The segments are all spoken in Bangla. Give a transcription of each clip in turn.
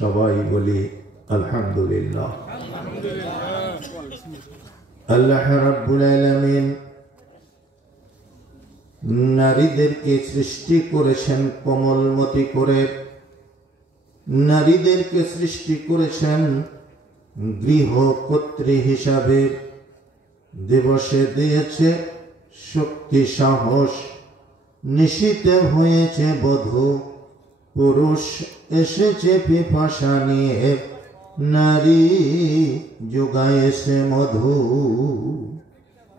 সবাই বলি আলহামদুলিল্লাহ। আল্লাহ রাব্বুল আলামিন নারীদেরকে সৃষ্টি করেছেন কোমলমতি করে, নারীদেরকে সৃষ্টি করেছেন গৃহকর্ত্রী হিসাবে। দিবসে দিয়েছে শক্তি সাহস, নিশীতে হয়েছে বধূ, পুরুষ এসেছে পিপাসা নিয়ে, নারী যোগায়েছে মধু।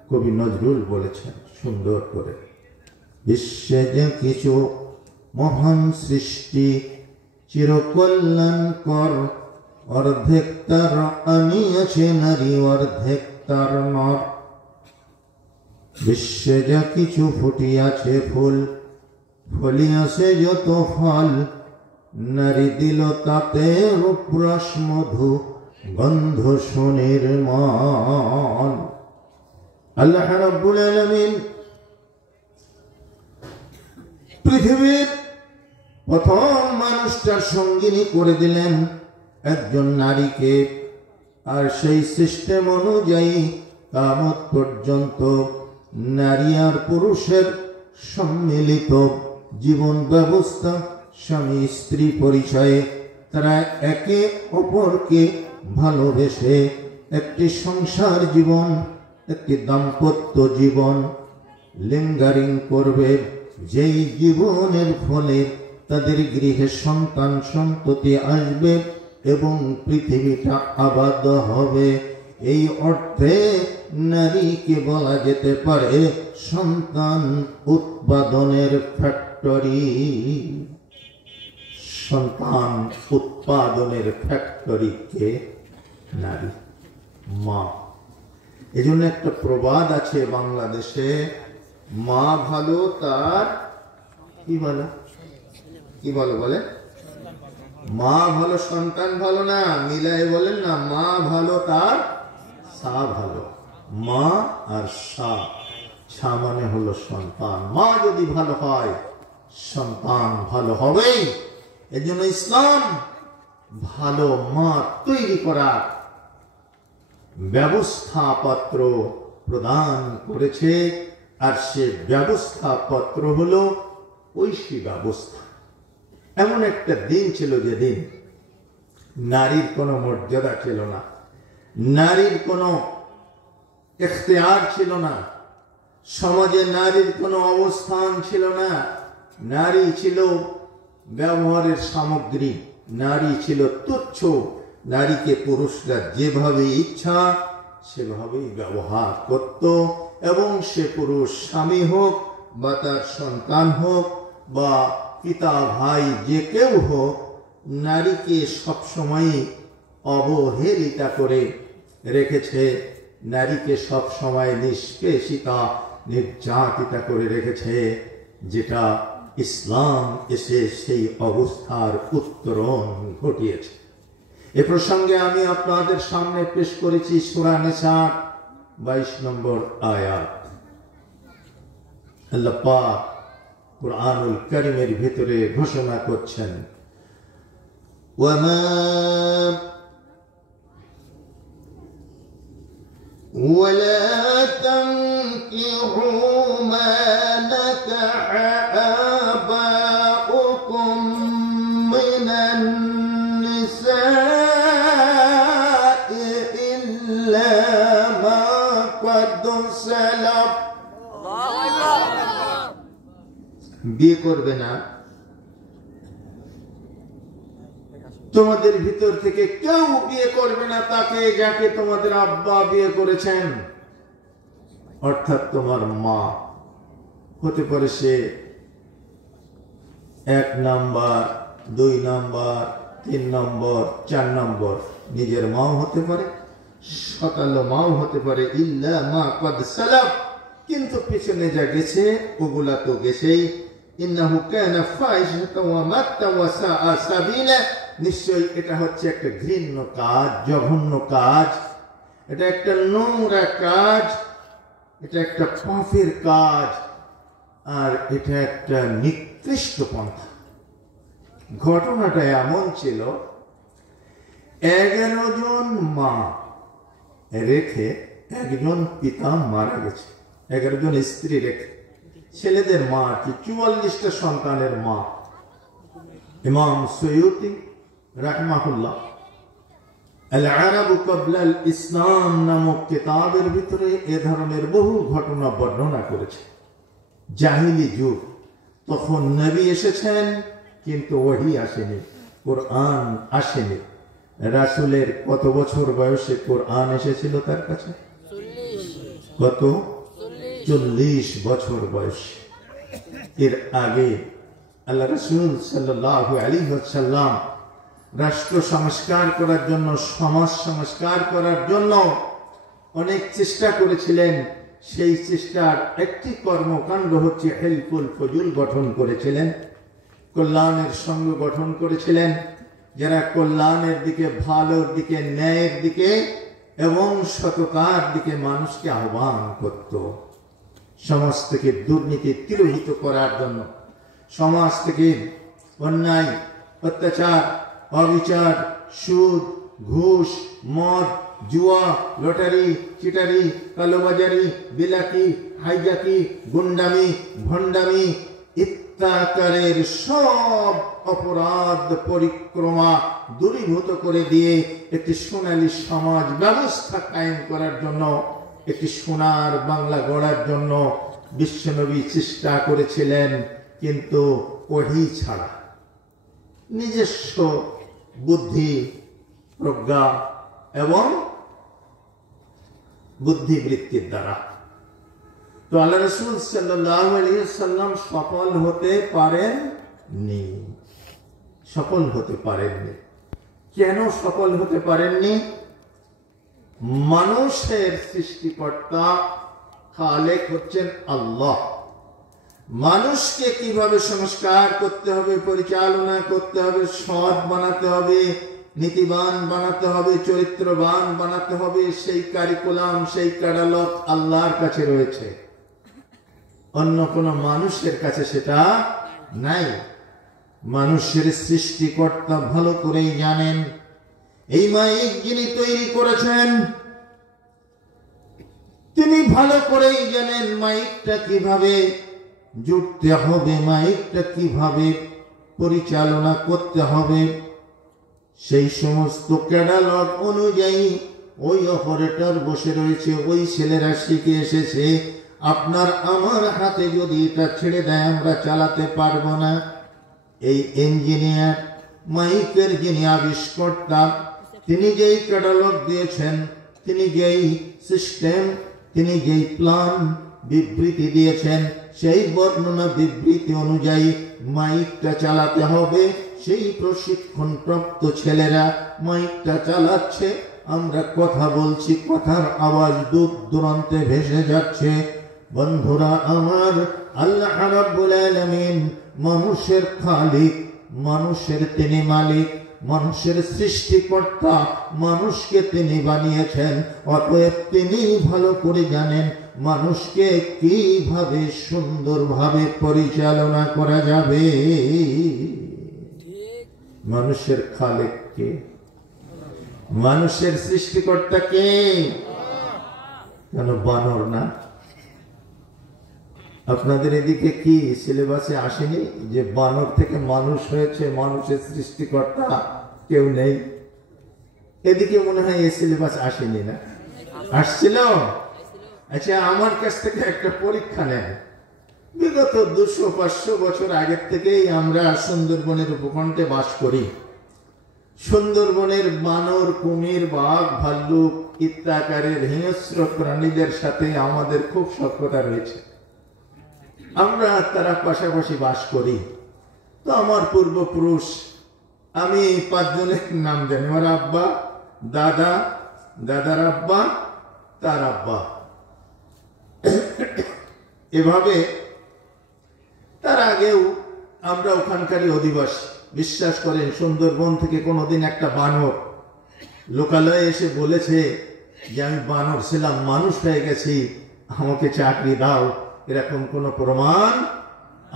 কবি নজরুল বলেছেন সুন্দর করে, বিশ্বে যে কিছু মহান সৃষ্টি চিরকল্যাণকর, অর্ধেক তার আনিয়াছে নারী, অর্ধেক তার নর। বিশ্বে যা কিছু ফুটিয়াছে ফুল, ফলিয়াছে যত ফল, নারী দিল তাতে রূপরস মধু, গন্ধ সুনির্মল। আল্লাহ রাব্বুল আলামিন পৃথিবীর প্রথম মানুষটার সঙ্গিনী করে দিলেন একজন নারীকে। আর সেই সিস্টেম অনুযায়ী কিয়ামত পর্যন্ত নারী আর পুরুষের সম্মিলিত জীবন ব্যবস্থা, স্বামী স্ত্রী পরিচয়ে তারা একে অপরকে ভালোবেসে একটি সংসার জীবন, একটি দাম্পত্য জীবন লিঙ্গারিং করবে, যেই জীবনের ফলে তাদের গৃহে সন্তান সন্ততি আসবে এবং পৃথিবীটা আবাদ হবে। এই অর্থে নারীকে বলা যেতে পারে সন্তান উৎপাদনের ফ্যাক্টরি। সন্তান উৎপাদনের ফ্যাক্টরিকে নারী, মা। এজন্য একটা প্রবাদ আছে বাংলাদেশে, মা ভালো তার কি ভালো, কি ভালো বলে, মা ভালো সন্তান ভালো না, মিলাই বলেন না, মা ভালো তার সা ভালো। মা আর সা, সা মানে হলো সন্তান। মা যদি ভালো হয় সন্তান ভালো হবেই। এজন্য ইসলাম ভালো মা তৈরি করার ব্যবস্থাপত্র প্রদান করেছে। আর সে ব্যবস্থাপত্র হলো ঐশী ব্যবস্থা। এমন একটা দিন ছিল যেদিন নারীর কোনো মর্যাদা ছিল না, নারীর কোনো এখতিয়ার ছিল না, সমাজে নারীর কোনো অবস্থান ছিল না। নারী ছিল ব্যবহারের সামগ্রী, নারী ছিল তুচ্ছ। নারীকে পুরুষরা যেভাবে ইচ্ছা সেভাবেই ব্যবহার করত, এবং সে পুরুষ স্বামী হোক বা তার সন্তান হোক বা পিতা ভাই যে কেউ হোক, নারীকে সবসময় অবহেলিতা করে রেখেছে, নারীকে সবসময় নিষ্পেষিতা নির্যাতিতা করে রেখেছে, যেটা ইসলাম এসে সেই অবস্থার উত্তরণ ঘটিয়েছে। এ প্রসঙ্গে আমি আপনাদের সামনে পেশ করেছি সূরা নিসা 22 নম্বর আয়াত। আল্লাহ পাক কুরআনুল কারীমের ভিতরে ঘোষণা করছেন, ولا تنكحوا ما نكح آباؤكم من النساء إلا ما قد سلف। বিয়ে করবে না, তোমাদের ভিতর থেকে কেউ বিয়ে করবে না তাকে যাকে তোমাদের আব্বা বিয়ে করেছেন, অর্থাৎ তোমার মা। হতে পারে সে 1 নাম্বার, 2 নাম্বার, 3 নম্বর, 4 নম্বর, নিজের মাও হতে পারে, সকালো মাও হতে পারে। ইল্লা মা কদ সালাফ, কিন্তু পিছনে যা গেছে ওগুলা তো গেছেই। ইন্নাহু কানা ফাহিশাতাও ওয়া মাক্তা ওয়া সাআ সাবিলা, নিশ্চয়ই এটা হচ্ছে একটা ঘৃণ্য কাজ, জঘন্য কাজ, এটা একটা নোংরা কাজ, এটা একটা পাপের কাজ, আর এটা একটা নিকৃষ্ট পন্থা। ঘটনাটা এমন ছিল, 11 জন মা রেখে একজন পিতা মারা গেছে, 11 জন স্ত্রী রেখে, ছেলেদের মা আর কি, 44টা সন্তানের মা। ইমাম সৈয়ুতি রাহমাহুল্লাহ আল আরব ক্বাবলা আল ইসলাম নামক কিতাবের ভিতরে এ ধরনের বহু ঘটনা বর্ণনা করেছে। জাহিলি যুগ, তখন নবী এসেছেন কিন্তু ওহী আসেনি, কোরআন আসেনি। রাসূলের কত বছর বয়সে কোরআন এসেছিল তার কাছে? কত? 40 বছর বয়স। এর আগে আল্লাহ রাসূল সাল্লাল্লাহু আলাইহি ওয়াসাল্লাম রাষ্ট্র সংস্কার করার জন্য, সমাজ সংস্কার করার জন্য অনেক চেষ্টা করেছিলেন। সেই চেষ্টার একটি কর্মকাণ্ড হচ্ছে হেলফুল ফজুল গঠন করেছিলেন, কল্যাণের সংঘ গঠন করেছিলেন, যারা কল্যাণের দিকে, ভালোর দিকে, ন্যায়ের দিকে এবং সততার দিকে মানুষকে আহ্বান করত। সমাজ থেকে দুর্নীতি তিরোহিত করার জন্য, সমাজ থেকে অন্যায়, অত্যাচার, অবিচার, সুদ, ঘুষ, মদ, জুয়া, লটারি, চিটারি, কালোবাজারি, বিলাকি, হাইজাকি, গুন্ডামি, ভণ্ডামি ইত্যাকারের সব অপরাধ পরিক্রমা দূরীভূত করে দিয়ে একটি সোনালী সমাজ ব্যবস্থা কায়েম করার জন্য, একটি সোনার বাংলা গড়ার জন্য বিশ্বনবী চেষ্টা করেছিলেন। কিন্তু ওহী ছাড়া, নিজস্ব বুদ্ধি, প্রজ্ঞা এবং বুদ্ধিবৃত্তির দ্বারা। তো আল্লাহ রাসূল সাল্লাল্লাহু আলাইহি ওয়াসাল্লাম সফল হতে পারেননি। সফল হতে পারেননি। কেন সফল হতে পারেননি? মানুষের সৃষ্টিকর্তা খালেক হচ্ছেন আল্লাহ। মানুষকে কিভাবে সংস্কার করতে হবে, পরিচালনা করতে হবে, সৎ বানাতে হবে, নীতিবান বানাতে হবে, চরিত্রবান বানাতে হবে, সেই কারিকুলাম, সেই ক্যাটালগ আল্লাহর কাছে রয়েছে, অন্য কোন মানুষের কাছে সেটা নাই। মানুষের সৃষ্টিকর্তা ভালো করেই জানেন। এই মাইক যিনি তৈরি করেছেন তিনি ভালো করেই জানেন মাইকটা কিভাবে জুড়তে হবে, মাইকটা কিভাবে পরিচালনা করতে হবে। সেই সমস্ত ক্যাটালগ অনুযায়ী ওই অপারেটর বসে রয়েছে, ওই ছেলেরা শিখে এসেছে। আপনার আমার হাতে যদি এটা ছেড়ে দেয় আমরা চালাতে পারবো না। এই ইঞ্জিনিয়ার, মাইকের যিনি আবিষ্কর্তা, তিনি যেই ক্যাটালগ দিয়েছেন, তিনি যেই সিস্টেম, তিনি যেই প্ল্যান বিবৃতি দিয়েছেন, সেই বর্ণনা বিবৃতি অনুযায়ী মাইকটা চালাতে হবে। সেই প্রশিক্ষণ প্রাপ্ত ছেলেরা মাইকটা চালাচ্ছে, আমরা কথা বলছি, কথার আওয়াজ দূর দূরান্তে ভেসে যাচ্ছে। বন্ধুরা আমার, আল্লাহ রাব্বুল আলামিন মানুষের খালিক, মানুষের তিনি মালিক, মানুষের সৃষ্টিকর্তা, মানুষকে তিনি বানিয়েছেন। অতএব তিনি ভালো করে জানেন মানুষকে কিভাবে সুন্দরভাবে পরিচালনা করা যাবে। মানুষের খালিক কে? মানুষের সৃষ্টিকর্তা কে? কেন বানর না? আপনাদের এদিকে কি সিলেবাসে আসেনি যে বানর থেকে মানুষ হয়েছে, মানুষের সৃষ্টিকর্তা কেউ নেই? এদিকে মনে হয় এই সিলেবাস আসেনি না? আসছিল? আচ্ছা, আমার কাছ থেকে একটা পরীক্ষা নেন। বিগত 200-500 বছর আগের থেকেই আমরা সুন্দরবনের উপকণ্ঠে বাস করি। সুন্দরবনের বানর, কুমির, বাঘ, ভাল্লুক ইত্যাকারের হিংস্র প্রাণীদের সাথে আমাদের খুব সখ্যতা রয়েছে। আমরা তারা পাশাপাশি বাস করি। তো আমার পূর্বপুরুষ, আমি 5 জনের নাম জানি। আমার আব্বা, দাদা, দাদার আব্বা, তার আব্বা, এভাবে। তার আগেও আমরা ওখানকারই অধিবাসী। বিশ্বাস করেন, সুন্দরবন থেকে কোনোদিন একটা বানর লোকালয়ে এসে বলেছে যে আমি বানর ছিলাম, মানুষ হয়ে গেছি, আমাকে চাকরি দাও, এরকম কোনো প্রমাণ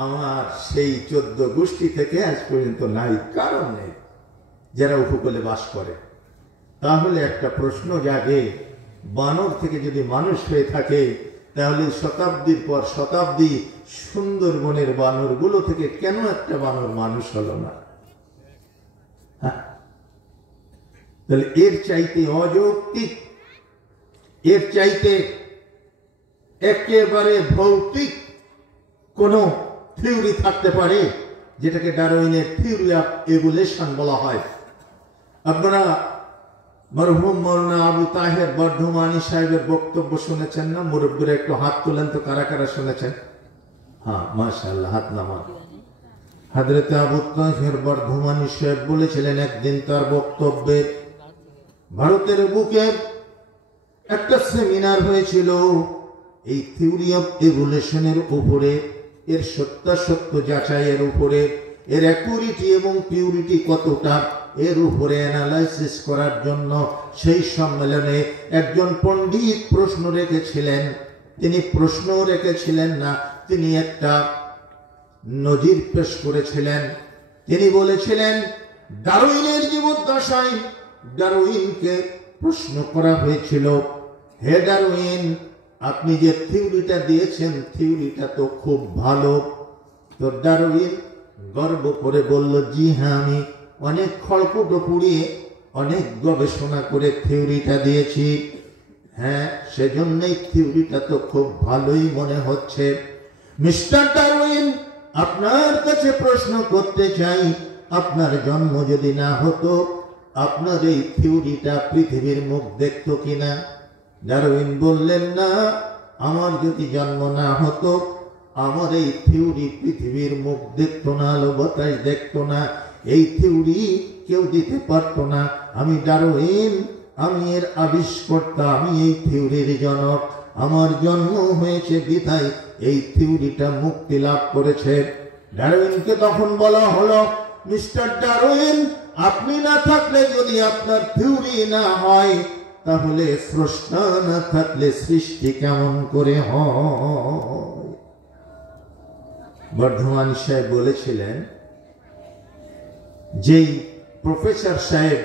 আমার সেই 14 গোষ্ঠী থেকে আজ পর্যন্ত নাই। কারণ নেই, যারা উপকূলে বাস করে। তাহলে একটা প্রশ্ন জাগে, বানর থেকে যদি মানুষ হয়ে থাকে, তাহলে শতাব্দীর পর শতাব্দী সুন্দরবনের বানরগুলো থেকে কেন একটা বানর মানুষ হলো না? তাহলে এর চাইতে অযৌক্তিক, এর চাইতে একেবারে ভৌতিক কোন থিওরি থাকতে পারে, যেটাকে ডারউইনের থিওরি অফ এভোলিউশন বলা হয়? আপনারা মরহুম মাওলানা আবু তাহের বর্ধমানী সাহেবের বক্তব্য শুনেছেন না? মুরব্বীরা একটু হাত তোলেন তো, কারা কারা শুনেছেন? হ্যাঁ, মাশাআল্লাহ, হাত নামান। হযরত আবু তাহের বর্ধমানী সাহেব বলেছিলেন, একদিন তার বক্তব্যে ভারতের বুকে একটা সেমিনার হয়েছিল এই থিওরি অফ এভোলিউশনের উপরে, এর সত্যাসত্য যাচাইয়ের উপরে, এর অ্যাকুরেটি এবং পিউরিটি কতটা, এর উপরে অ্যানালাইসিস করার জন্য সেই সম্মেলনে একজন পণ্ডিত প্রশ্ন রেখেছিলেন। তিনি প্রশ্ন রেখেছিলেন না, তিনি একটা নজির পেশ করেছিলেন। তিনি বলেছিলেন, ডারউইনের জীবদ্দশায় ডারউইনকে প্রশ্ন করা হয়েছিল, হে ডারউইন, আপনি যে থিওরিটা দিয়েছেন থিওরিটা তো খুব ভালো। তো ডারউইন গর্ব করে বলল, জি হ্যাঁ, আমি অনেক খড়কুটো পুড়িয়ে অনেক গবেষণা করে থিওরিটা দিয়েছি। হ্যাঁ, সেজন্যই থিওরিটা তো খুব ভালোই মনে হচ্ছে। মিস্টার ডারউইন, আপনার কাছে প্রশ্ন করতে চাই, আপনার জন্ম যদি না হতো, আপনার এই থিওরিটা পৃথিবীর মুখ দেখত কিনা? ডারউইন বললেন, না, আমার যদি জন্ম না হতো, আমার এই থিওরি পৃথিবীর মুখ দেখতো না, আলো বাতাস দেখতো না, এই থিওরি কেউ দিতে পারতো না। আমি ডারউইন, আমি এর আবিষ্কর্তা, আমি এই থিওরির জনক। আমার জন্ম হয়েছে বিধায় এই থিওরিটা মুক্তি লাভ করেছে। ডারউইনকে তখন বলা হলো, মিস্টার ডারউইন, আপনি না থাকলে, যদি আপনার থিওরি না হয়, তাহলে স্রষ্টা না থাকলে সৃষ্টি কেমন করে হয়? বর্ধমান সাহেব বলেছিলেন, যেই প্রফেসর সাহেব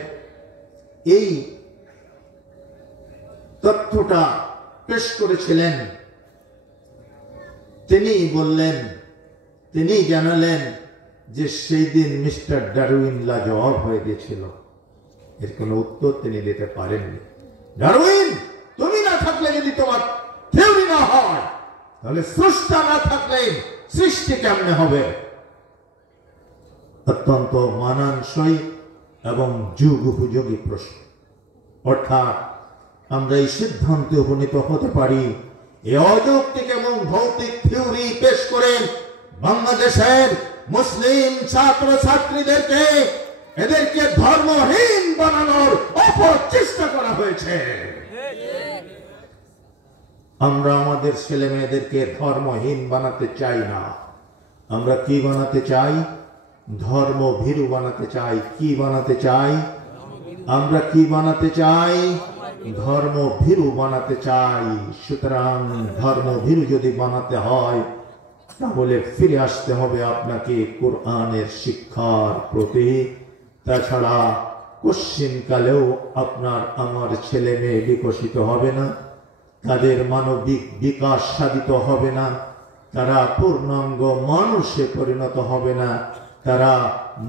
এই তথ্যটা পেশ করেছিলেন, তিনি বললেন, তিনি জানালেন যে সেই দিন মিস্টার ডারউইন লাজবাব হয়ে গেছিল। এর কোনো উত্তর তিনি দিতে পারেননি। ডারউইন, তুমি না থাকলে, যদি তোমার থিওরি না হয়, তাহলে স্রষ্টা না থাকলে সৃষ্টি কেমনে হবে? অত্যন্ত মানানসই এবং যুগ উপযোগী প্রশ্ন। অর্থাৎ আমরা এই সিদ্ধান্তে উপনীত হতে পারি, এই অযৌক্তিক এবং ভৌতিক থিওরি পেশ করে বাংলাদেশের মুসলিম ছাত্র ছাত্রীদেরকে, এদেরকে ধর্মহীন বানানোর অপচেষ্টা করা হয়েছে। আমরা আমাদের ছেলে মেয়েদেরকে ধর্মহীন বানাতে চাই না। আমরা কি বানাতে চাই? ধর্মভীরু বানাতে চাই। কি বানাতে চাই? আমরা কি বানাতে চাই? ধর্মভীরু বানাতে চাই। সুতরাং ধর্মভীরু যদি বানাতে হয়, তাহলে ফিরে আসতে হবে আপনাকে কোরআনের শিক্ষার প্রতি। তাছাড়া কোশ্চিনকালেও আপনার আমার ছেলে মেয়ে বিকশিত হবে না, তাদের মানবিক বিকাশ সাধিত হবে না, তারা পূর্ণাঙ্গ মানুষে পরিণত হবে না, তারা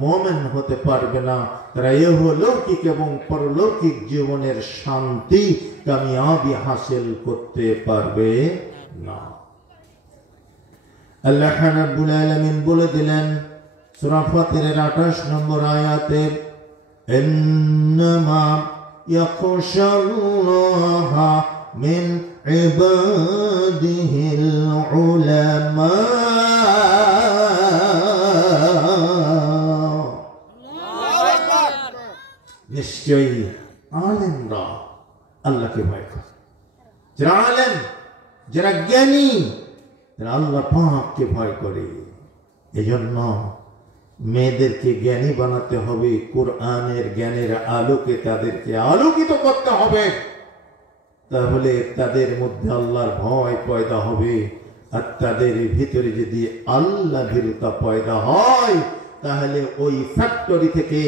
মুমিন হতে পারবে না, তারা ইহলৌকিক এবং পরলৌকিক জীবনের শান্তি কামিয়াবি হাসিল করতে পারবে না। আল্লাহ রাব্বুল আলামিন বলে দিলেন সূরা ফাতিরের 28 নম্বর আয়াতে, ইন্নামা ইয়াখশাল্লাহা মিন ইবাদিহিল উলামা। নিশ্চয়ই আলেমরা আল্লাহকে ভয় করে। যারা আলেম, যারা জ্ঞানী, তারা আল্লাহ পাককে ভয় করে। এজন্য মেয়েদেরকে জ্ঞানী বানাতে হবে, কোরআনের জ্ঞানের আলোকে তাদেরকে আলোকিত করতে হবে। তাহলে তাদের মধ্যে আল্লাহর ভয় পয়দা হবে। আর তাদের ভিতরে যদি আল্লাহ ভীরুতা পয়দা হয়, তাহলে ওই ফ্যাক্টরি থেকে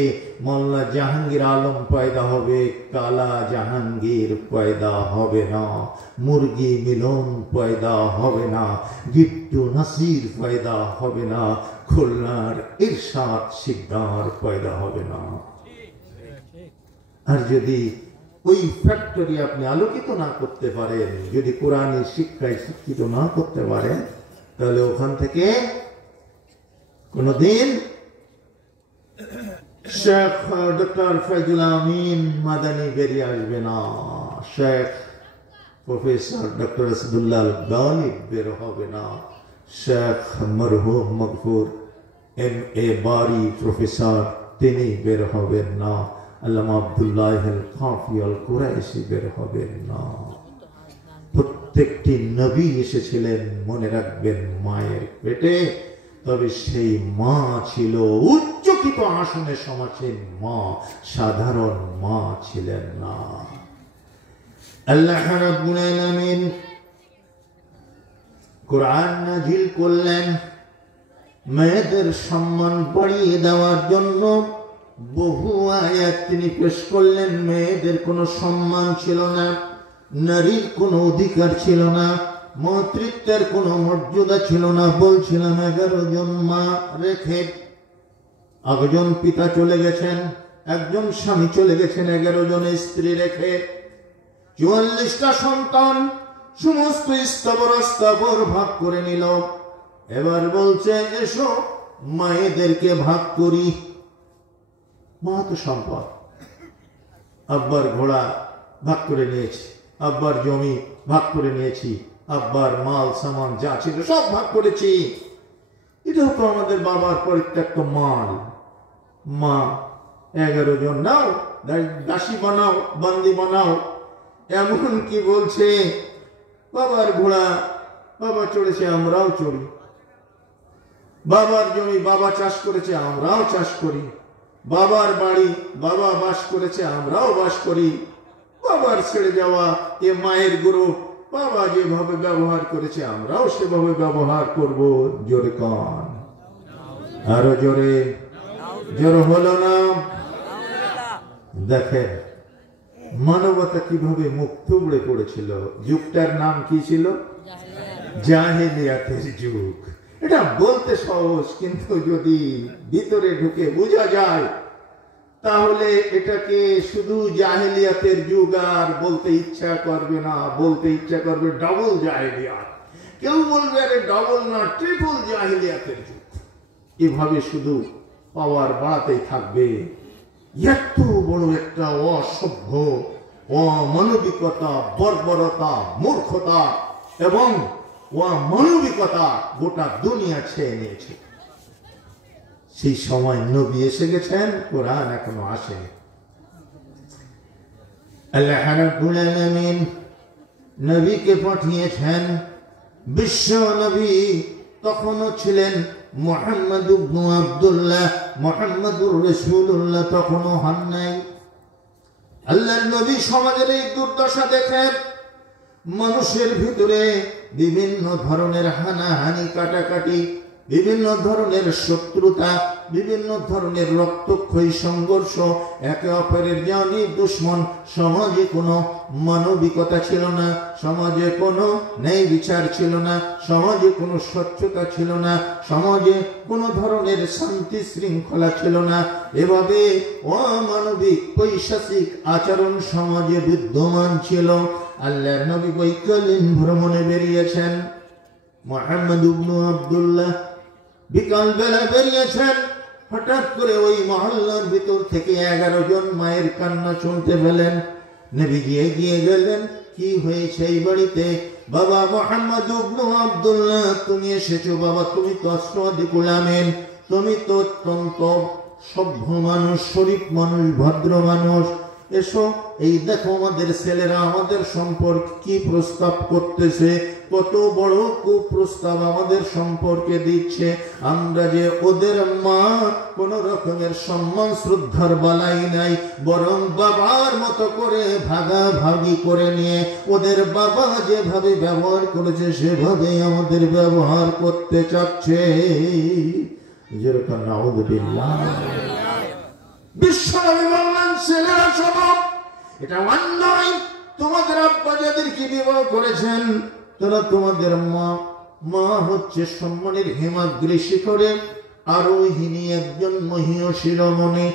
মোল্লা জাহাঙ্গীর আলম পয়দা হবে, কালা জাহাঙ্গীর পয়দা হবে না, মুরগি মিলন পয়দা হবে না, গিট্টু নাসির পয়দা হবে না, খুলনার ইরশাদ শিকদার পয়দা হবে না। আর যদি ওই ফ্যাক্টরি আপনি আলোকিত না করতে পারেন, যদি কোরআনের শিক্ষায় শিক্ষিত না করতে পারেন, তাহলে ওখান থেকে কোনদিন শেখ ডক্টর ফয়জুল আমিন মাদানী বেরিয়ে আসবে না, শেখ প্রফেসর ডক্টর আসাদুল্লাহ গালিব বের হবে না, শেখ মরহুম মগফুর MA বারি প্রফেসর তিনি বের হবেন না, আল্লামা আব্দুল্লাহ আল কাফি আল কুরাইশি বের হবেন না। প্রত্যেকটি নবী এসেছিলেন, মনে রাখবেন, মায়ের পেটে। তবে সেই মা ছিল উচ্চকিত আসনে সমাসীন মা, সাধারণ মা ছিলেন না। আল্লাহ রাব্বুল আলামিন কোরআন নাজিল করলেন মেয়েদের সম্মান বাড়িয়ে দেওয়ার জন্য। বহু আয়াত তিনি পেশ করলেন। মেয়েদের কোনো সম্মান ছিল না, নারীর কোনো অধিকার ছিল না, মাতৃত্বের কোনো মর্যাদা ছিল না। বলছিলাম 11 জন মা রেখে, একজন পিতা চলে গেছেন, একজন স্বামী চলে গেছেন, 11 জন স্ত্রী রেখে 44টা সন্তান সমস্ত স্থাবর ভাগ করে নিল। এবার বলছে এসো মায়েদেরকে ভাগ করি। মা তো সম্পদ, আব্বার ঘোড়া ভাগ করে নিয়েছি, আব্বার জমি ভাগ করে নিয়েছি, আব্বার মাল সামান যা ছিল সব ভাগ করেছি। এটা তো আমাদের বাবার পরিত্যক্ত মাল। মা 11 জন নাও, দাসী বানাও, বান্দি বানাও। এমন কি বলছে বাবার ঘোড়া বাবা চড়েছে, আমরাও চড়ি। বাবার জমি বাবা চাষ করেছে, আমরাও চাষ করি। বাবার বাড়ি বাবা বাস করেছে, আমরাও বাস করি। বাবার ছেড়ে যাওয়া এ মায়ের গরু বাবা যেভাবে ব্যবহার করেছে আমরাও সেভাবে ব্যবহার করব। জোরে কান, আরো জোরে, জোর হলো না? দেখেন মানবতা কিভাবে মুখ থুবড়ে পড়েছিল। যুগটার নাম কি ছিল? জাহেলিয়াতের যুগ। এটা বলতে সহজ, কিন্তু যদি ভিতরে ঢুকে বোঝা যায় তাহলে এটাকে শুধু জাহেলিয়াতের যুগ আর বলতে ইচ্ছা করবে না, বলতে ইচ্ছা করবে ডবল জাহেলিয়াত। কেউ বলবে আরে ডবল না, ট্রিপল জাহেলিয়াতের যুগ। এভাবে শুধু পাওয়ার বাড়াতেই থাকবে। এত বড় একটা অসভ্য, অমানবিকতা, বর্বরতা, মূর্খতা এবং অমানবিকতা গোটা দুনিয়া ছেয়ে নিয়েছে। সেই সময় নবী এসে গেছেন, কোরআন এখনো আসেনি। আল্লাহ রাব্বুল আলামিন নবীকে পাঠিয়েছেন। বিশ্ব নবী তখনও ছিলেন মুহাম্মদ ইবনে আব্দুল্লাহ, মুহাম্মদুর রাসূলুল্লাহ তখনও হন নাই। আল্লাহর নবী সমাজের এই দুর্দশা দেখে মানুষের ভিতরে বিভিন্ন ধরনের হানাহানি, কাটাকাটি, বিভিন্ন ধরনের শত্রুতা, বিভিন্ন ধরনের রক্তক্ষয়ী সংঘর্ষ, একে অপরের জানি দুশ্মন। সমাজে কোনো মানবিকতা ছিল না, সমাজে কোনো ন্যায় বিচার ছিল না, সমাজে কোনো স্বচ্ছতা ছিল না, সমাজে কোনো ধরনের শান্তি শৃঙ্খলা ছিল না। এভাবে অমানবিক পৈশাচিক আচরণ সমাজে বিদ্যমান ছিল। আল্লাহর নবী বৈকালীন ভ্রমণে বেরিয়েছেন। মুহাম্মদ ইবনে আব্দুল্লাহ বিকাল বেলা বেরিয়েছেন। হঠাৎ করে ওই মহল্লার ভিতর থেকে 11 জন মায়ের কান্না শুনতে পেলেন। নবীজি এগিয়ে গেলেন, কি হয়েছে এই বাড়িতে? বাবা মুহাম্মদ ইবনে আব্দুল্লাহ তুমি এসেছো। বাবা তুমি তো আসওয়াদুল আমিন, তুমি তো অত্যন্ত সভ্য মানুষ, শরীফ মানুষ, ভদ্র মানুষ। এসো, এই দেখো আমাদের ছেলেরা আমাদের সম্পর্কে কি প্রস্তাব করতেছে, কত বড় কুপ্রস্তাব আমাদের সম্পর্কে দিচ্ছে। আমরা যে ওদের মা, কোন রকমের সম্মান শ্রদ্ধার বালাই নাই, বরং বাবার মতো করে ভাগাভাগি করে নিয়ে ওদের বাবা যেভাবে ব্যবহার করেছে সেভাবে আমাদের ব্যবহার করতে চাচ্ছে। যেরকম নাউযুবিল্লাহ। বিশ্বনবী বললেন, ছেলেরা শোনো, এটা অন্যায়, তোমাদের আব্বা যাদেরকে বিবাহ করেছেন তারা তোমাদের মা হচ্ছে সম্মানের হিমাদ্রি শিখরে আরোহিণী একজন মহীয় শিরোমণি,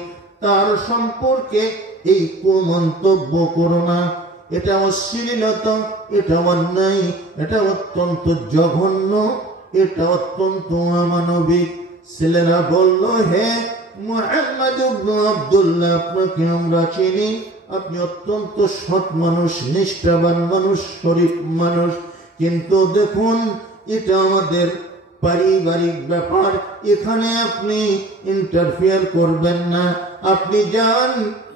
তার সম্পর্কে এই কুমন্তব্য করো না। এটা অশ্লীলতা, এটা অন্যায়, এটা অত্যন্ত জঘন্য, এটা অত্যন্ত অমানবিক। ছেলেরা বলল, হে মুহাম্মদ ইবনে আব্দুল্লাহ, আপনাকে আমরা চিনি, আপনি অত্যন্ত সৎ মানুষ, নিষ্ঠাবান মানুষ, শরীফ মানুষ, কিন্তু দেখুন এটা আমাদের পারিবারিক ব্যাপার, এখানে আপনি ইন্টারফেয়ার করবেন না, আপনি যান,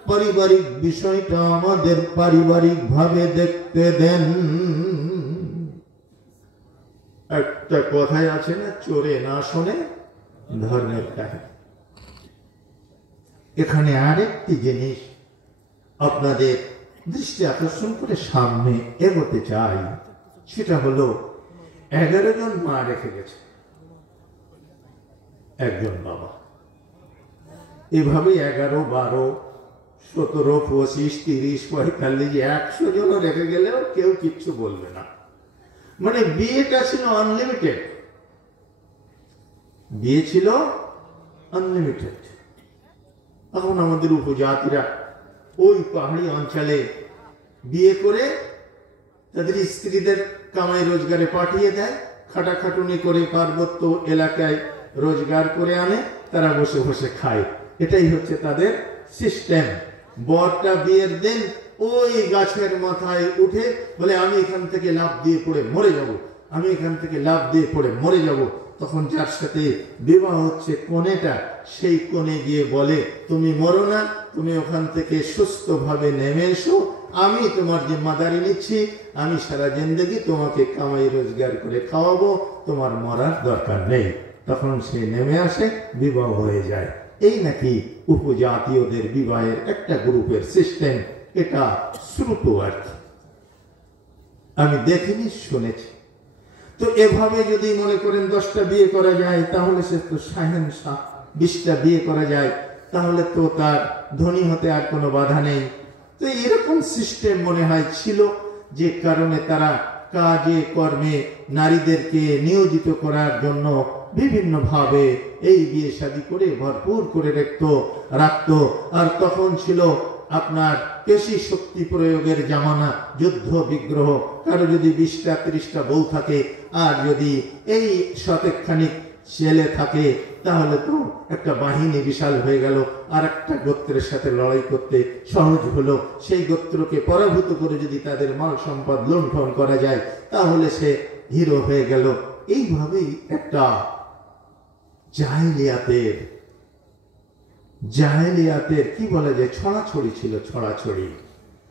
পারিবারিক বিষয়টা আমাদের পারিবারিক ভাবে দেখতে দেন। একটা কথাই আছে না, চোরে না শোনে ধর্মের কাহিনী। এখানে আরেকটি জিনিস আপনাদের দৃষ্টি আকর্ষণ করে সামনে এগোতে চাই, সেটা হলো 11 জন মা রেখে গেছে, একজন বাবা। এভাবে 11, 12, 17, 25, 30, 45, 100 জন রেখে গেলেও কেউ কিচ্ছু বলবে না। মানে বিয়েটা ছিল আনলিমিটেড, বিয়ে ছিল আনলিমিটেড। এখন আমাদের উপজাতিরা ওই পাহাড়ি অঞ্চলে বিয়ে করে তাদের স্ত্রীদের কামাই রোজগারে পাঠিয়ে দেয়, খাটাখাটুনি করে পার্বত্য এলাকায় রোজগার করে আনে, তারা বসে বসে খায়। এটাই হচ্ছে তাদের সিস্টেম। বরটা বিয়ের দিন ওই গাছের মাথায় উঠে বলে, আমি এখান থেকে লাফ দিয়ে পড়ে মরে যাব, আমি এখান থেকে লাফ দিয়ে পড়ে মরে যাব। তখন যার সাথে বিবাহ হচ্ছে কনেটা, সেই কনে গিয়ে বলে, তুমি মরো না, তুমি ওখান থেকে সুস্থভাবে নেমে এসো, আমি তোমার জিম্মাদারি নিচ্ছি, আমি সারা জিন্দেগি তোমাকে কামাই রোজগার করে খাওয়াবো, তোমার মরার দরকার নেই। তখন সে নেমে আসে, বিবাহ হয়ে যায়। এই নাকি উপজাতীয়দের বিবাহের একটা গ্রুপের সিস্টেম। এটা শ্রুত আর কি, আমি দেখিনি, শুনেছি। তো এভাবে যদি মনে করেন 10টা বিয়ে করা যায়, তাহলে সে তো শাহেনশাহ। 20টা বিয়ে করা যায়, তাহলে তো তার ধনী হতে আর কোনো বাধা নেই। তো এরকম সিস্টেম মনে হয় ছিল, যে কারণে তারা কাজে কর্মে নারীদেরকে নিয়োজিত করার জন্য বিভিন্ন ভাবে এই বিয়ে শাদী করে ভরপুর করে রাখতো। আর তখন ছিল আপনার পেশি শক্তি প্রয়োগের জামানা, যুদ্ধ বিগ্রহ। কারো যদি 20টা 30টা বউ থাকে, আর যদি এই শতেকখানিক ছেলে থাকে, তাহলে তো একটা বাহিনী বিশাল হয়ে গেল। আর একটা গোত্রের সাথে লড়াই করতে সহজ হলো। সেই গোত্রকে পরাভূত করে যদি তাদের মাল সম্পদ লুণ্ঠন করা যায়, তাহলে সে হিরো হয়ে গেল। এইভাবেই একটা জাহেলিয়াতের কি বলা যায়, ছড়াছড়ি ছিল, ছড়াছড়ি,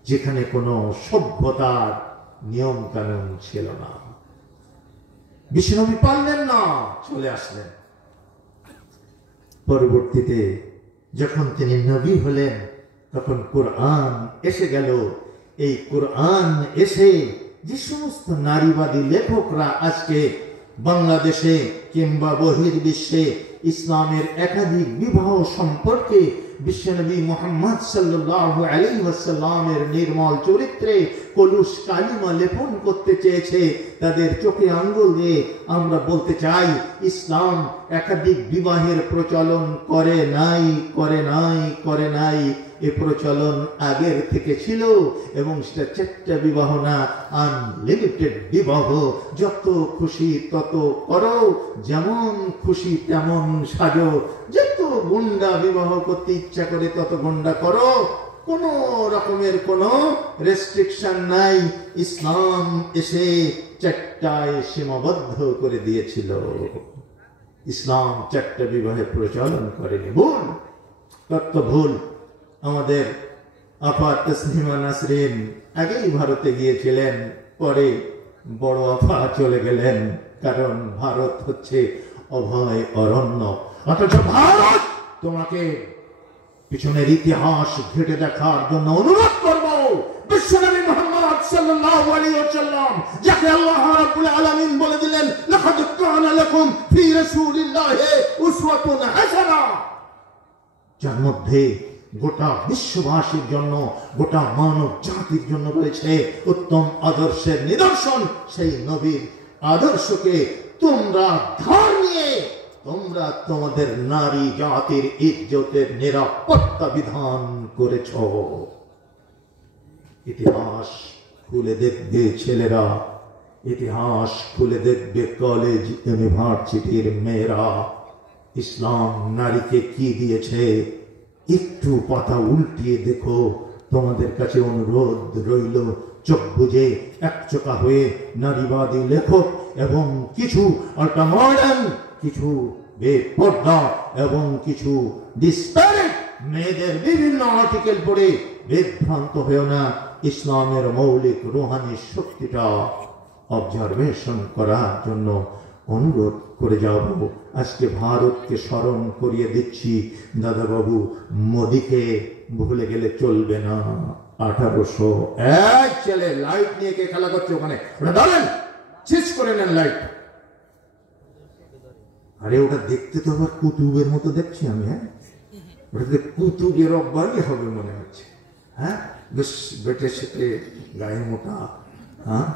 যেখানে কোনো সভ্যতার নিয়ম কানুন ছিল না। বিশ্বনবী পারলেন না, চলে আসলেন। পরবর্তীতে যখন তিনি নবী হলেন, তখন কোরআন এসে গেল। এই কোরআন এসে যে সমস্ত নারীবাদী লেখকরা আজকে বাংলাদেশে কিংবা বহির্বিশ্বে ইসলামের একাধিক বিবাহ সম্পর্কে বিশ্বনবী মুহাম্মদ সাল্লাল্লাহু আলাইহি ওয়াসাল্লামের নির্মল চরিত্রে কলুষ কালিমা লেপন করতে চেয়েছে, তাদের চোখে আঙ্গুল দিয়ে আমরা বলতে চাই, ইসলাম একাধিক বিবাহের প্রচলন করে নাই। এ প্রচলন আগের থেকে ছিল, এবং সেটা 4টা বিবাহ না, আনলিমিটেড বিবাহ। যত খুশি তত করো, যেমন খুশি তেমন সাজো, যত গুন্ডা বিবাহ করতে ইচ্ছা করে তত গুন্ডা করো, কোন রকমের কোন রেস্ট্রিকশন নাই। ইসলাম এসে 4টায় সীমাবদ্ধ করে দিয়েছিল। ইসলাম 4টা বিবাহের প্রচলন করেনি। ভুল, তত্ত্ব ভুল। আমাদের আপা তসলিমা নাসরিন আগেই ভারতে গিয়েছিলেন, পরে বড় আপা চলে গেলেন, কারণ ভারত হচ্ছে অভয় অরণ্য। অথচ ভারত তোমাকে পিছনের ইতিহাস ঘেটে দেখার জন্য অনুরোধ করব। বিশ্বনবী মুহাম্মদ সাল্লাল্লাহু আলাইহি ওয়াসাল্লাম, যাকে আল্লাহ রাব্বুল আলামিন বলে দিলেন, লাকাদ কানা লাকুম ফি রাসূলিল্লাহি উসওয়াতুন হাসানা, যার মধ্যে গোটা বিশ্ববাসীর জন্য, গোটা মানব জাতির জন্য রয়েছে উত্তম আদর্শের নিদর্শন। সেই নবীর আদর্শকে তোমরা ধার নিয়ে তোমরা তোমাদের নারী জাতির ইজ্জতের নিরাপত্তা বিধান করেছ। ইতিহাস খুলে দেখবে ছেলেরা, ইতিহাস খুলে দেখবে কলেজ ইউনিভার্সিটির মেয়েরা, ইসলাম নারীকে কি দিয়েছে। একটু পাতা উল্টিয়ে দেখো। তোমাদের কাছে অনুরোধ রইল, চোখ বুঝে একচোখা হয়ে নারীবাদী লেখক এবং কিছু আল্ট্রা মডার্ন, কিছু বেপর্দা এবং কিছু ডিসপ্যারেট মেয়েদের বিভিন্ন আর্টিকেল পড়ে বিভ্রান্ত হয়েও না। ইসলামের মৌলিক রুহানি শক্তিটা অবজারভেশন করার জন্য অনুরোধ করে যাব। আজকে ভারতকে স্মরণ করিয়ে দিচ্ছি, দাদাবাবু মোদিকে ভুলে গেলে চলবে না। 1801 ছেলে লাইট নিয়ে কে খেলা করছে ওখানে, ওটা ধরেন, শেষ করে নেন লাইট। আরে ওটা দেখতে তো আবার কুতুবের মতো দেখছি আমি। হ্যাঁ, ওটাতে কুতুবের রব্বানি হবে মনে হচ্ছে। হ্যাঁ, বেশ বেটে সেটে গায়ে মোটা। হ্যাঁ,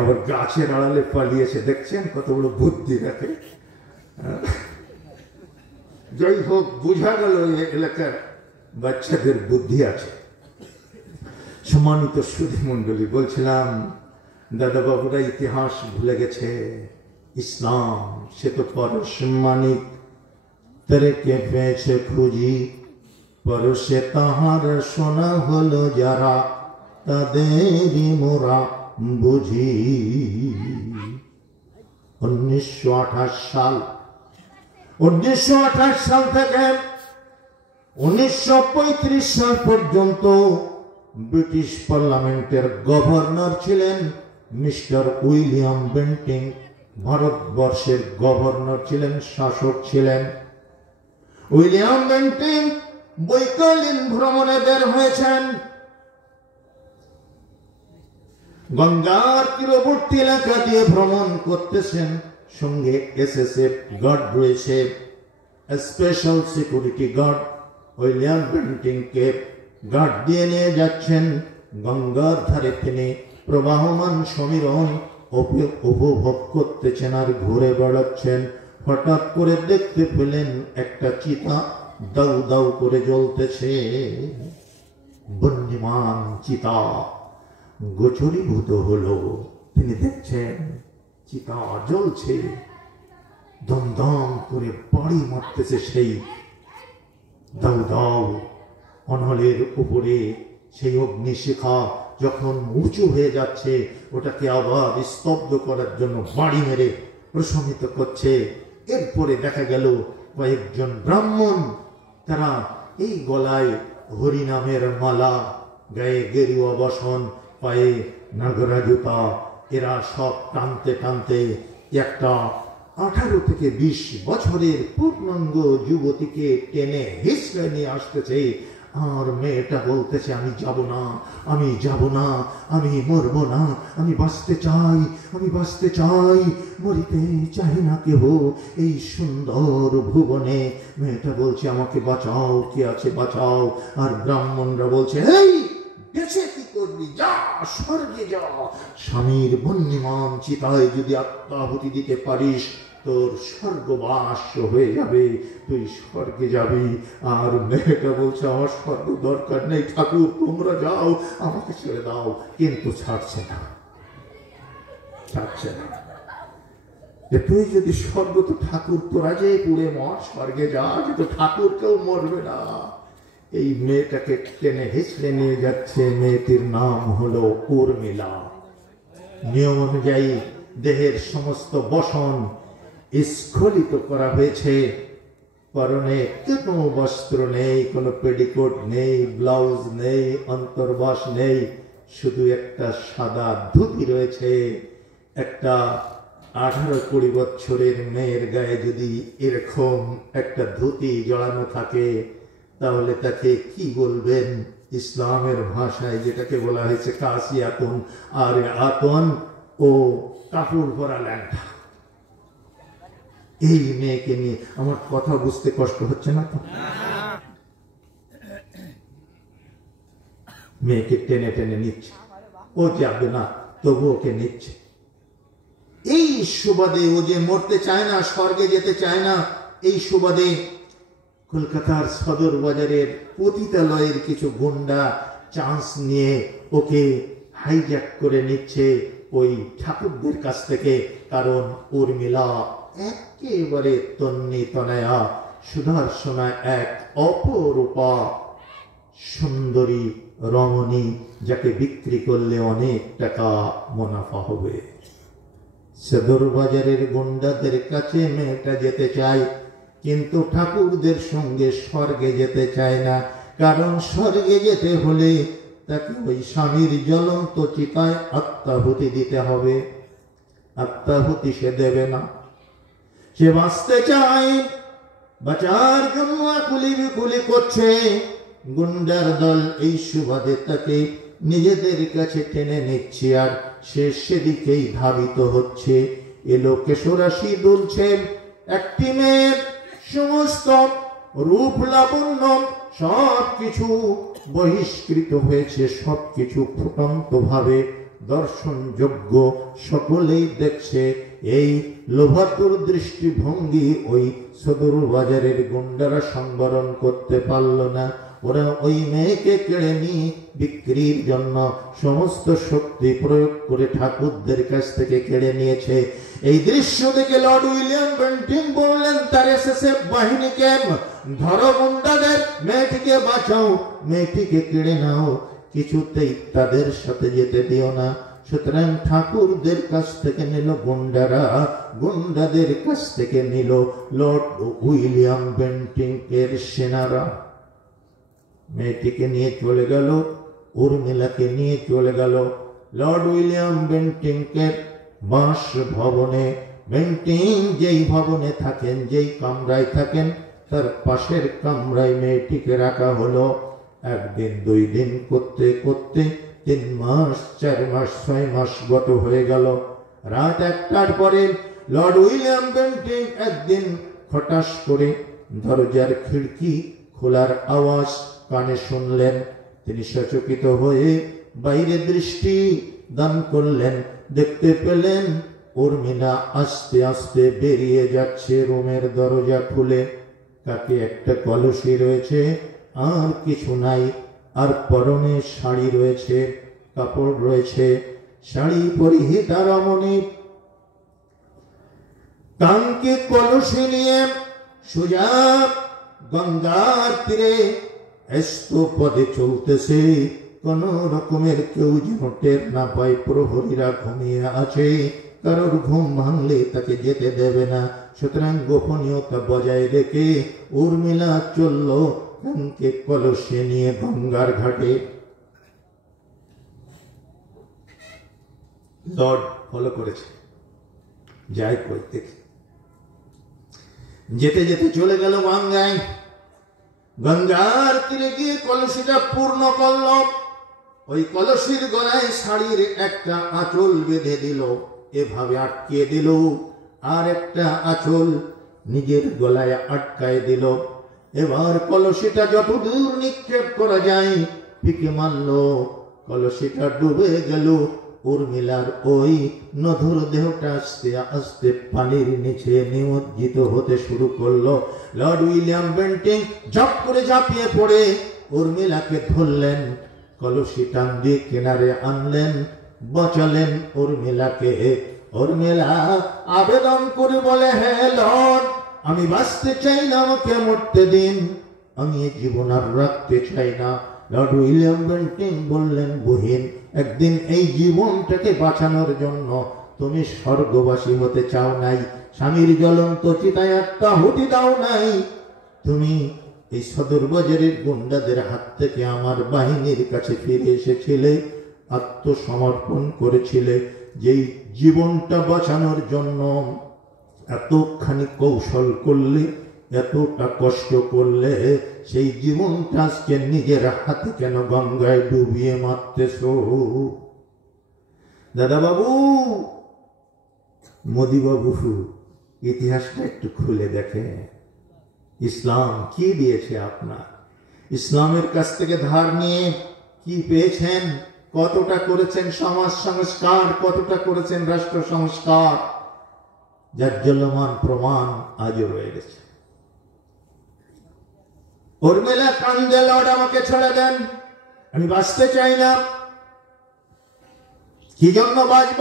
আবার গাছের আড়ালে পালিয়েছে, দেখছেন কত বড় বুদ্ধি রাখে। যাই হোক, বোঝা গেল এলাকার বাচ্চাদের বুদ্ধি আছে। সম্মানিত সুধী মন্ডলী, বলছিলাম দাদা বাবুরা ইতিহাস ভুলে গেছে। ইসলাম সে তো পরশমানিক তরেকে পেয়েছে খুঁজি, পরশে তাহার শোনা হলো যারা, তাদেরই মোরা বুঝি। 1928 সাল, 1928 সাল থেকে 1935 সাল পর্যন্ত ব্রিটিশ পার্লামেন্টের গভর্নর ছিলেন মিস্টার উইলিয়াম বেন্টিং। ভারতবর্ষের গভর্নর ছিলেন, শাসক ছিলেন উইলিয়াম বেন্টিং। বৈকালীন ভ্রমণে বের হয়েছেন। গঙ্গার তীরবর্তী এলাকা দিয়ে ভ্রমণ করতেছেন। সঙ্গে এসএসএফ গার্ড রয়েছে, স্পেশাল সিকিউরিটি গার্ড। উইলিয়াম বেন্টিংকে গার্ড দিয়ে নিয়ে যাচ্ছেন। গঙ্গার ধারে তিনি প্রবাহমান সমীরণ উপভোগ করতেছেন আর ঘুরে বেড়াচ্ছেন। হঠাৎ করে দেখতে পেলেন একটা চিতা দাউ দাউ করে জ্বলতেছে। বন্যমান চিতা গোচরীভূত হলো। তিনি দেখছেন চিতা জ্বলছে, দমদম করে বাড়ি মারতেছে সেই দাউ দাউ অনলের উপরে। সেই অগ্নিশিখা যখন উঁচু হয়ে যাচ্ছে, ওটাকে আবার স্তব্ধ করার জন্য বাড়ি মেরে প্রশমিত করছে। এরপরে দেখা গেল কয়েকজন ব্রাহ্মণ, তারা এই গলায় হরিনামের মালা, গায়ে গেরুয়া বসন, পায়ে নাগরা জুতা, এরা সব টানতে টানতে একটা 18 থেকে 20 বছরের পূর্ণাঙ্গ যুবতীকে টেনে হিসড়ে নিয়ে আসতেছে। আর মেয়েটা বলতেছে, আমি যাব না, আমি যাব না, আমি মরবো না, আমি বাঁচতে চাই, আমি বাঁচতে চাই, মরিতে চাই না কেহ এই সুন্দর ভুবনে। মেয়েটা বলছে, আমাকে বাঁচাও, কে আছে বাঁচাও। আর ব্রাহ্মণরা বলছে, এই বেঁচে কি করবি, যা স্বর্গে যা। স্বামীর বন্যমান চিতায় যদি আত্মাহুতি দিতে পারিস, তোর স্বর্গবাস হয়ে যাবে, তুই স্বর্গে যাবি। আর মেয়েটা বলছে, আমার স্বর্গ দরকার নেই ঠাকুর, তোমরা যাও, আমাকে ছেড়ে দাও। কিন্তু ছাড়ছে না, ছাড়ছে না। তুই যদি স্বর্গ, তো ঠাকুর তোরা যে পুড়ে মর, স্বর্গে যা, কিন্তু ঠাকুর কেউ মরবে না। এই মেয়েটাকে টেনে হিসড়ে নিয়ে যাচ্ছে। মেয়েটির নাম হলো উর্মিলা। নিয়ম অনুযায়ী দেহের সমস্ত বসন স্খলিত করা হয়েছে। পরনে কোনো বস্ত্র নেই, কোনো পেডিকোট নেই, ব্লাউজ নেই, অন্তর্বাস নেই, শুধু একটা সাদা ধুতি রয়েছে। একটা 18-20 বছরের মেয়ের গায়ে যদি এরকম একটা ধুতি জড়ানো থাকে, তাহলে তাকে কি বলবেন? ইসলামের ভাষায় যেটাকে বলা হয়েছে কাসিয়াতুন, আর আতন ও কাপড় পরা ল্যাংটা। এই মেয়েকে নিয়ে আমার কথা বুঝতে কষ্ট হচ্ছে না তো? মেয়েকে টেনে টেনে নিচ্ছে, ও যাবে না তবু ওকে নিচ্ছে। এই সুবাদে ও যে মরতে চায় না, স্বর্গে যেতে চায় না, এই সুবাদে কলকাতার সদর বাজারের পতিতালয়ের কিছু গুন্ডা চান্স নিয়ে ওকে হাইজ্যাক করে নিচ্ছে ওই ঠাকুরদের কাছ থেকে। কারণ উর্মিলা একেবারে তন্নি তনয়া সুদর্শনা এক অপরূপা সুন্দরী রমণী, যাকে বিক্রি করলে অনেক টাকা মুনাফা হবে। সদর বাজারের গুন্ডাদের কাছে মেয়েটা যেতে চায়, কিন্তু ঠাকুরদের সঙ্গে স্বর্গে যেতে চায় না। কারণ স্বর্গে যেতে হলে তাকে ওই স্বামীর জ্বলন্ত চিতায় আত্মাহুতি দিতে হবে। আত্মাহুতি সে দেবে না, সে বাঁচতে চায়, বাঁচার জন্য আকুলি বিকুলি করছে। গুন্ডার দল এই সুবাদে তাকে নিজেদের কাছে টেনে নিচ্ছে, আর সে সেদিকেই ধাবিত হচ্ছে। এলো কেশরাশি দুলছে, একটি মেয়ের সমস্ত রূপ লাবণ্য সবকিছু বহিষ্কৃত হয়েছে, সবকিছু ফুটন্ত ভাবে দর্শনযোগ্য, সকলেই দেখছে। এই লোভাতুর দৃষ্টিভঙ্গি ওই সদর বাজারের গুন্ডারা সংবরণ করতে পারল না। ওরা ওই মেয়েকে কেড়ে নিয়ে বিক্রির জন্য সমস্ত শক্তি প্রয়োগ করে ঠাকুরদের কাছ থেকে কেড়ে নিয়েছে। এই দৃশ্য দেখে লর্ড উইলিয়াম বেন্টিং বললেন তার এসএসএফ বাহিনীকে, ধরো গুন্ডাদের, মেয়েটিকে বাঁচাও, মেয়েটিকে কেড়ে নাও, কিছুতেই তাদের সাথে যেতে দিও না। সুতরাং ঠাকুরদের কাছ থেকে নিল গুন্ডারা, গুন্ডাদের কাছ থেকে নিল লর্ড উইলিয়াম বেন্টিং এর সেনারা। মেয়েটিকে নিয়ে চলে গেল, উর্মিলাকে নিয়ে চলে গেল লর্ড উইলিয়াম বেন্টিং এর বাসভবনে। বেন্টিং যেই ভবনে থাকেন, যেই কামরায় থাকেন, তার পাশের কামরায় মেয়েটিকে রাখা হলো। একদিন, 2 দিন করতে করতে 3 মাস, 4 মাস, 6 মাস গত হয়ে গেল। রাত 1টার পরে লর্ড উইলিয়াম বেন্টিং একদিন হঠাৎ করে দরজার খিড়কি খোলার আওয়াজ কানে শুনলেন। তিনি সচকিত হয়ে বাইরে দৃষ্টি দান করলেন, দেখতে পেলেন উর্মিলা আস্তে আস্তে বেরিয়ে যাচ্ছে রুমের দরজা খুলে। কাকে একটা কলসি রয়েছে, আর কিছু নাই। আর পরনে শাড়ি রয়েছে, কাপড় রয়েছে। শাড়ি পরিহিতা রমণী কানকে কলসি নিয়ে সোজা গঙ্গার তীরে পদে চলতেছে। কোন রকমের কেউ যেন টের না পায় প্রহরীরা ঘুমিয়ে আছে, কারোর ঘুম ভাঙলে তাকে যেতে দেবে না। সুতরাং গোপনীয়তা বজায় রেখে উর্মিলা চলল কানকে কলসে নিয়ে গঙ্গার ঘাটে। লর্ড ফলো করেছে, যাই কই দেখি। যেতে যেতে চলে গেল গঙ্গায়। গঙ্গার তীরে গিয়ে কলসিটা পূর্ণ করল। ওই কলসির গলায় শাড়ির একটা আঁচল বেঁধে দিল, এভাবে আটকিয়ে দিল। আর একটা আঁচল নিজের গলায় আটকায় দিল। এবার কলসিটা যতদূর নিক্ষেপ করা যায় ফিকে মারল, কলসিটা ডুবে গেল। উর্মিলার ওই নধুর দেহটা আস্তে আস্তে পানির নিচে নিমজ্জিত হতে শুরু করলো। লর্ড উইলিয়াম বেন্টিং ঝপ করে ঝাঁপিয়ে পড়ে উর্মিলাকে ধরলেন, কলসি টান দিয়ে কিনারে আনলেন, বাঁচালেন উর্মিলাকে। উর্মিলা আবেদন করে বলে, হ্যাঁ লর্ড, আমি বাঁচতে চাই না, আমাকে মরতে দিন, আমি জীবন আর রাখতে চাই না। লর্ড উইলিয়াম বেন্টিং বললেন, বহিন, একদিন এই জীবনটাকে বাঁচানোর জন্য তুমি স্বর্গবাসী হতে চাও নাই, স্বামীর জ্বলন্ত চিতায় একটা হুতি দাও নাই, তুমি এই সদর বাজারের গুন্ডাদের হাত থেকে আমার বাহিনীর কাছে ফিরে এসেছিলে, আত্মসমর্পণ করেছিলে। যেই জীবনটা বাঁচানোর জন্য এতখানি কৌশল করলে, এতটা কষ্ট করলে, সেই জীবনটা আজকে নিজের হাতে কেন গঙ্গায় ডুবিয়ে মারতেছ? দাদা বাবু, মোদি বাবু, ইতিহাসটা একটু খুলে দেখে, ইসলাম কি দিয়েছে আপনার, ইসলামের কাছ থেকে ধার নিয়ে কি পেয়েছেন, কতটা করেছেন সমাজ সংস্কার, কতটা করেছেন রাষ্ট্র সংস্কার, যার জ্বলমান প্রমাণ আজও রয়ে গেছে। উর্মিলা কান্দে, লর্ড আমাকে ছেড়ে দেন, আমি বাঁচতে চাই না। কি জন্য বাঁচব?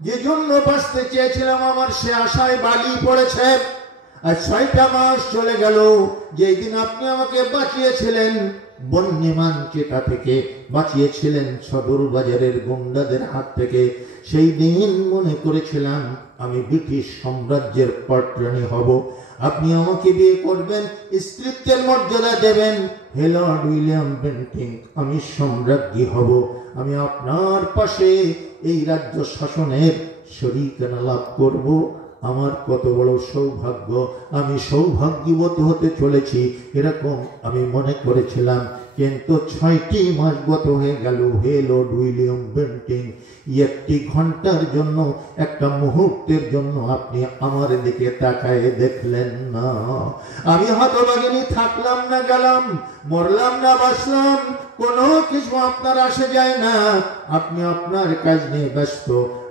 যে জন্য বাঁচতে চেয়েছিলাম আমার সে আশায় বালি পড়েছে। আর 6টা মাস চলে গেল, যেই দিন আপনি আমাকে বাঁচিয়েছিলেন বন্যমান চেতা থেকে, বাঁচিয়েছিলেন সদর বাজারের গুন্ডাদের হাত থেকে, সেই দিন মনে করেছিলাম আমি ব্রিটিশ সাম্রাজ্যের পটরানী হব, আপনি আমাকে বিয়ে করবেন, স্ত্রীত্বের মর্যাদা দেবেন, হে লর্ড উইলিয়াম বেন্টিং, আমি সম্রাজ্ঞী হব, আমি আপনার পাশে এই রাজ্য শাসনের শরীকানা লাভ করব। আমার কত বড় সৌভাগ্য, আমি সৌভাগ্যবতী হতে চলেছি এরকম আমি মনে করেছিলাম। কিন্তু 6টি মাস গত হয়ে গেল। হে লর্ড উইলিয়াম বেন্টিং, একটি ঘন্টার জন্য, একটা মুহূর্তের জন্য আপনি আমার দিকে তাকায় দেখলেন না। আমি হতভাগিনী থাকলাম না গেলাম, মরলাম না বাঁচলাম, কোনো কিছু আপনার আসে যায় না, আপনি আপনার কাজ নিয়ে ব্যস্ত।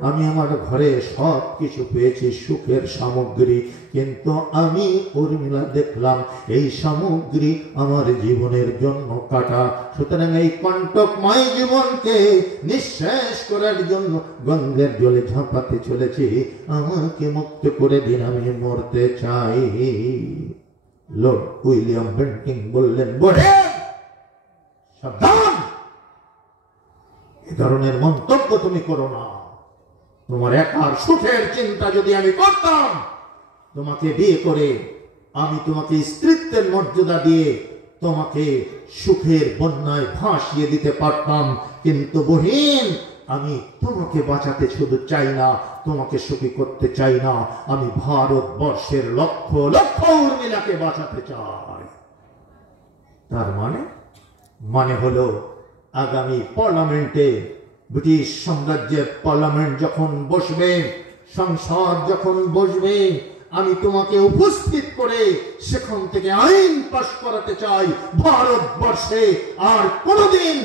আমি আমার ঘরে সব কিছু পেয়েছি, সুখের সামগ্রী, কিন্তু আমি উর্মিলা দেখলাম এই সামগ্রী আমার জীবনের জন্য কাটা। সুতরাং এই কণ্টকময় জীবনকে নিঃশেষ করার জন্য গঙ্গের জলে ঝাঁপাতে চলেছি, আমাকে মুক্ত করে দিন, আমি মরতে চাই। লর্ড উইলিয়াম বেন্টিং বললেন, বলে সাবধান, এ ধরনের মন্তব্য তুমি করো না। তোমার একার সুখের চিন্তা যদি আমি করতাম, তোমাকে বিয়ে করে আমি তোমাকে স্ত্রীত্বের মর্যাদা দিয়ে তোমাকে সুখের বন্যায় ভাসিয়ে দিতে পারতাম। কিন্তু বহিন, আমি তোমাকে বাঁচাতে শুধু চাই না, তোমাকে সুখী করতে চাই না, আমি ভারতবর্ষের লক্ষ লক্ষ উর্মিলাকে বাঁচাতে চাই। তার মানে হলো আগামী পার্লামেন্টে, ব্রিটিশ সাম্রাজ্যের পার্লামেন্ট যখন বসবে, সংসদ যখন বসবে, আমি তোমাকে উপস্থিত করে সেখান থেকে আইন পাশ করাতে চাই, ভারতবর্ষে আর কোনদিন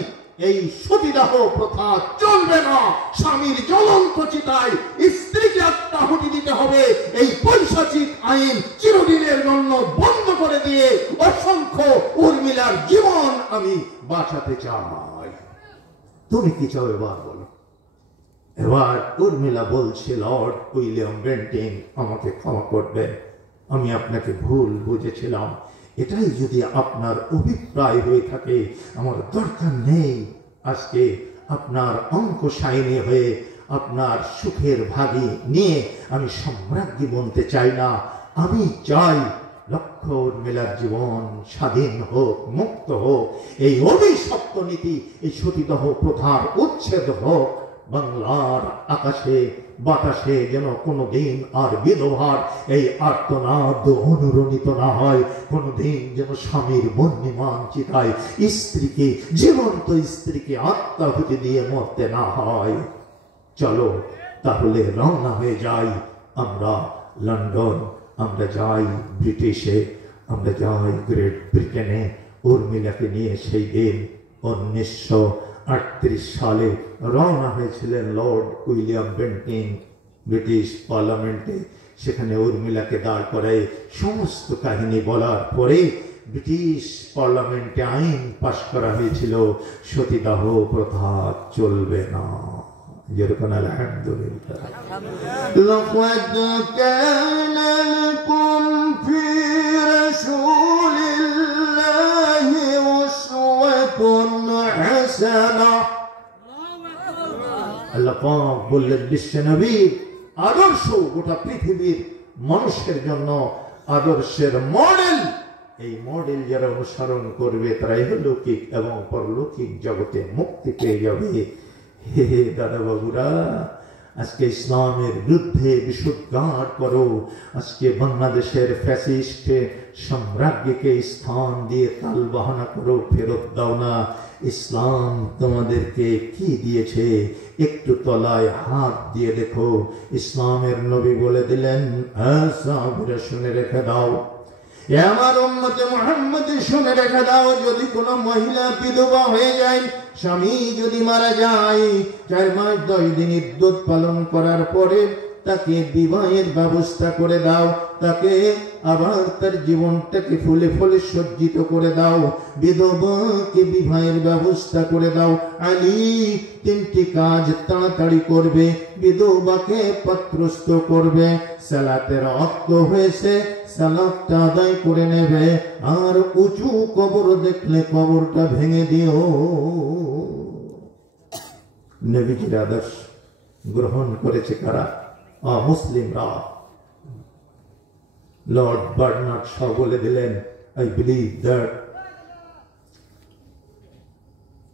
এই সতীদাহ প্রথা চলবে না। স্বামীর জ্বলন্ত চিতায় স্ত্রীকে আত্মাহুতি দিতে হবে, এই পৈশাচিক আইন চিরদিনের জন্য বন্ধ করে দিয়ে অসংখ্য উর্মিলার জীবন আমি বাঁচাতে চাই। তুমি কি চাও এবার বলো? এবার উর্মিলা বলছে, লর্ড উইলিয়াম বেন্টিং, আমাকে ক্ষমা করবেন, আমি আপনাকে ভুল বুঝেছিলাম। এটাই যদি আপনার অভিপ্রায় হয়ে থাকে, আমার দরকার নেই আজকে আপনার অঙ্ক সাইনে হয়ে আপনার সুখের ভাগী নিয়ে আমি সম্রাজ্ঞী বনতে চাই না। আমি চাই লক্ষ উর্মিলার জীবন স্বাধীন হোক, মুক্ত হোক, এই অভিশপ্ত নীতি, এই সতীদাহ প্রথার উচ্ছেদ হোক। বাংলার আকাশে বাতাসে যেন কোনোদিন আর বিধবার এই আর্তনাদ অনুরণিত না হয়, কোনোদিন যেন স্বামীর বন্যমান চিতায় স্ত্রীকে, জীবন্ত স্ত্রীকে আত্মাহুতি দিয়ে মরতে না হয়। চলো তাহলে রওনা হয়ে যাই আমরা লন্ডন, আমরা যাই ব্রিটিশে, আমরা যাই গ্রেট ব্রিটেনে। উর্মিলাকে নিয়ে সেই দিন 1938 সালে রওনা হয়েছিলেন লর্ড উইলিয়াম বেন্টিং ব্রিটিশ পার্লামেন্টে। সেখানে উর্মিলাকে দাঁড় করায় সমস্ত কাহিনী বলার পরে ব্রিটিশ পার্লামেন্টে আইন পাশ করা হয়েছিল, সতীদাহ প্রথা চলবে না। যেরকম আলহামদুলিল্লাহ। লাকাদ কানা লাকুম ফি রাসূলিল্লাহি উসওয়াতুন হাসানাহ। আল্লাহ পাক বললেন বিশ্ব নবীর আদর্শ গোটা পৃথিবীর মানুষের জন্য আদর্শের মডেল। এই মডেল যারা অনুসরণ করবে তারা ইহলৌকিক এবং পরলৌকিক জগতে মুক্তি পেয়ে যাবে। হে দাদা বাবুরা, আজকে ইসলামের বিরুদ্ধে বিশুদ্ধার করো। আজকে বাংলাদেশের ফ্যাসিস্ট সম্রাজ্ঞীকে স্থান দিয়ে তাল বাহানা করো, ফেরত দাও না। ইসলাম তোমাদেরকে কি দিয়েছে একটু তলায় হাত দিয়ে দেখো। ইসলামের নবী বলে দিলেন, সাহাবীরা শুনে রেখে দাও, আমার উম্মতে মুহাম্মদ শুনে রেখে দাও, যদি কোনো মহিলা বিধবা হয়ে যায়, স্বামী যদি মারা যায়, 4 মাস 10 দিন ইদ্যত পালন করার পরে তাকে বিবাহের ব্যবস্থা করে দাও, তাকে আবার তার জীবনটাকে ফুলে ফুলে সজ্জিত করে দাও, বিধবাকে বিবাহের ব্যবস্থা করে দাও। আলী 3টি কাজ তাড়াতাড়ি করবে, বিধবাকে পাত্রস্থ করবে, সালাতের ওয়াক্ত হয়েছে, সালাতটা আদায় করে নেবে, আর উঁচু কবর দেখলে কবরটা ভেঙে দিও। নবীজির আদর্শ গ্রহণ করেছে কারা? মুসলিমরা। লর্ড বার্নার্ড শ বলে দিলেন, I believe that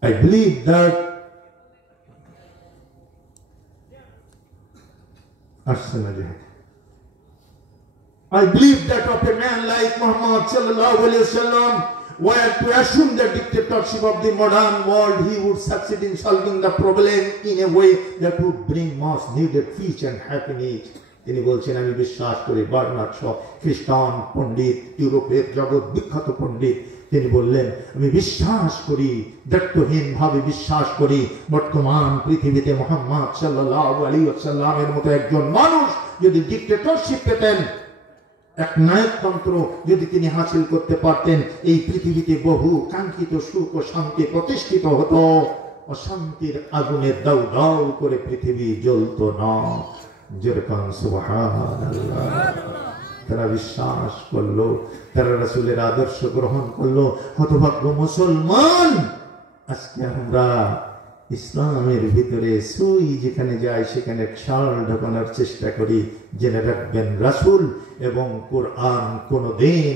I believe that of a man like Muhammad sallallahu alaihi wasallam, were to assume the dictatorship of the modern world, he would succeed in solving the problem in a way that would bring much needed peace and happiness. তিনি বলছেন, আমি বিশ্বাস করি, বার্নার্ড শ খ্রিস্টান পণ্ডিত, ইউরোপের জগৎ বিখ্যাত পণ্ডিত, তিনি বললেন, আমি বিশ্বাস করি, দায়িত্বহীন ভাবে বিশ্বাস করি, বর্তমান পৃথিবীতে মুহাম্মদ সাল্লাল্লাহু আলাইহি ওয়াসাল্লামের মতো একজন মানুষ যদি ডিক্টেটরশিপ পেতেন, এক নায়কতন্ত্র যদি তিনি হাসিল করতে পারতেন, এই পৃথিবীতে বহু কাঙ্ক্ষিত সুখ ও শান্তি প্রতিষ্ঠিত হতো, অশান্তির আগুনে দাউ দাউ করে পৃথিবী জ্বলত না। যেরকম সুবহানাল্লাহ। তারা বিশ্বাস করলো, তারা রাসূলের আদর্শ গ্রহণ করলো। হতভাগ্য মুসলমান, আজকে আমরা ইসলামের ভিতরে সুই যেখানে যায় সেখানে শাল ঢোকানোর চেষ্টা করি। জেনে রাখবেন, রাসূল এবং কোরআন কোনদিন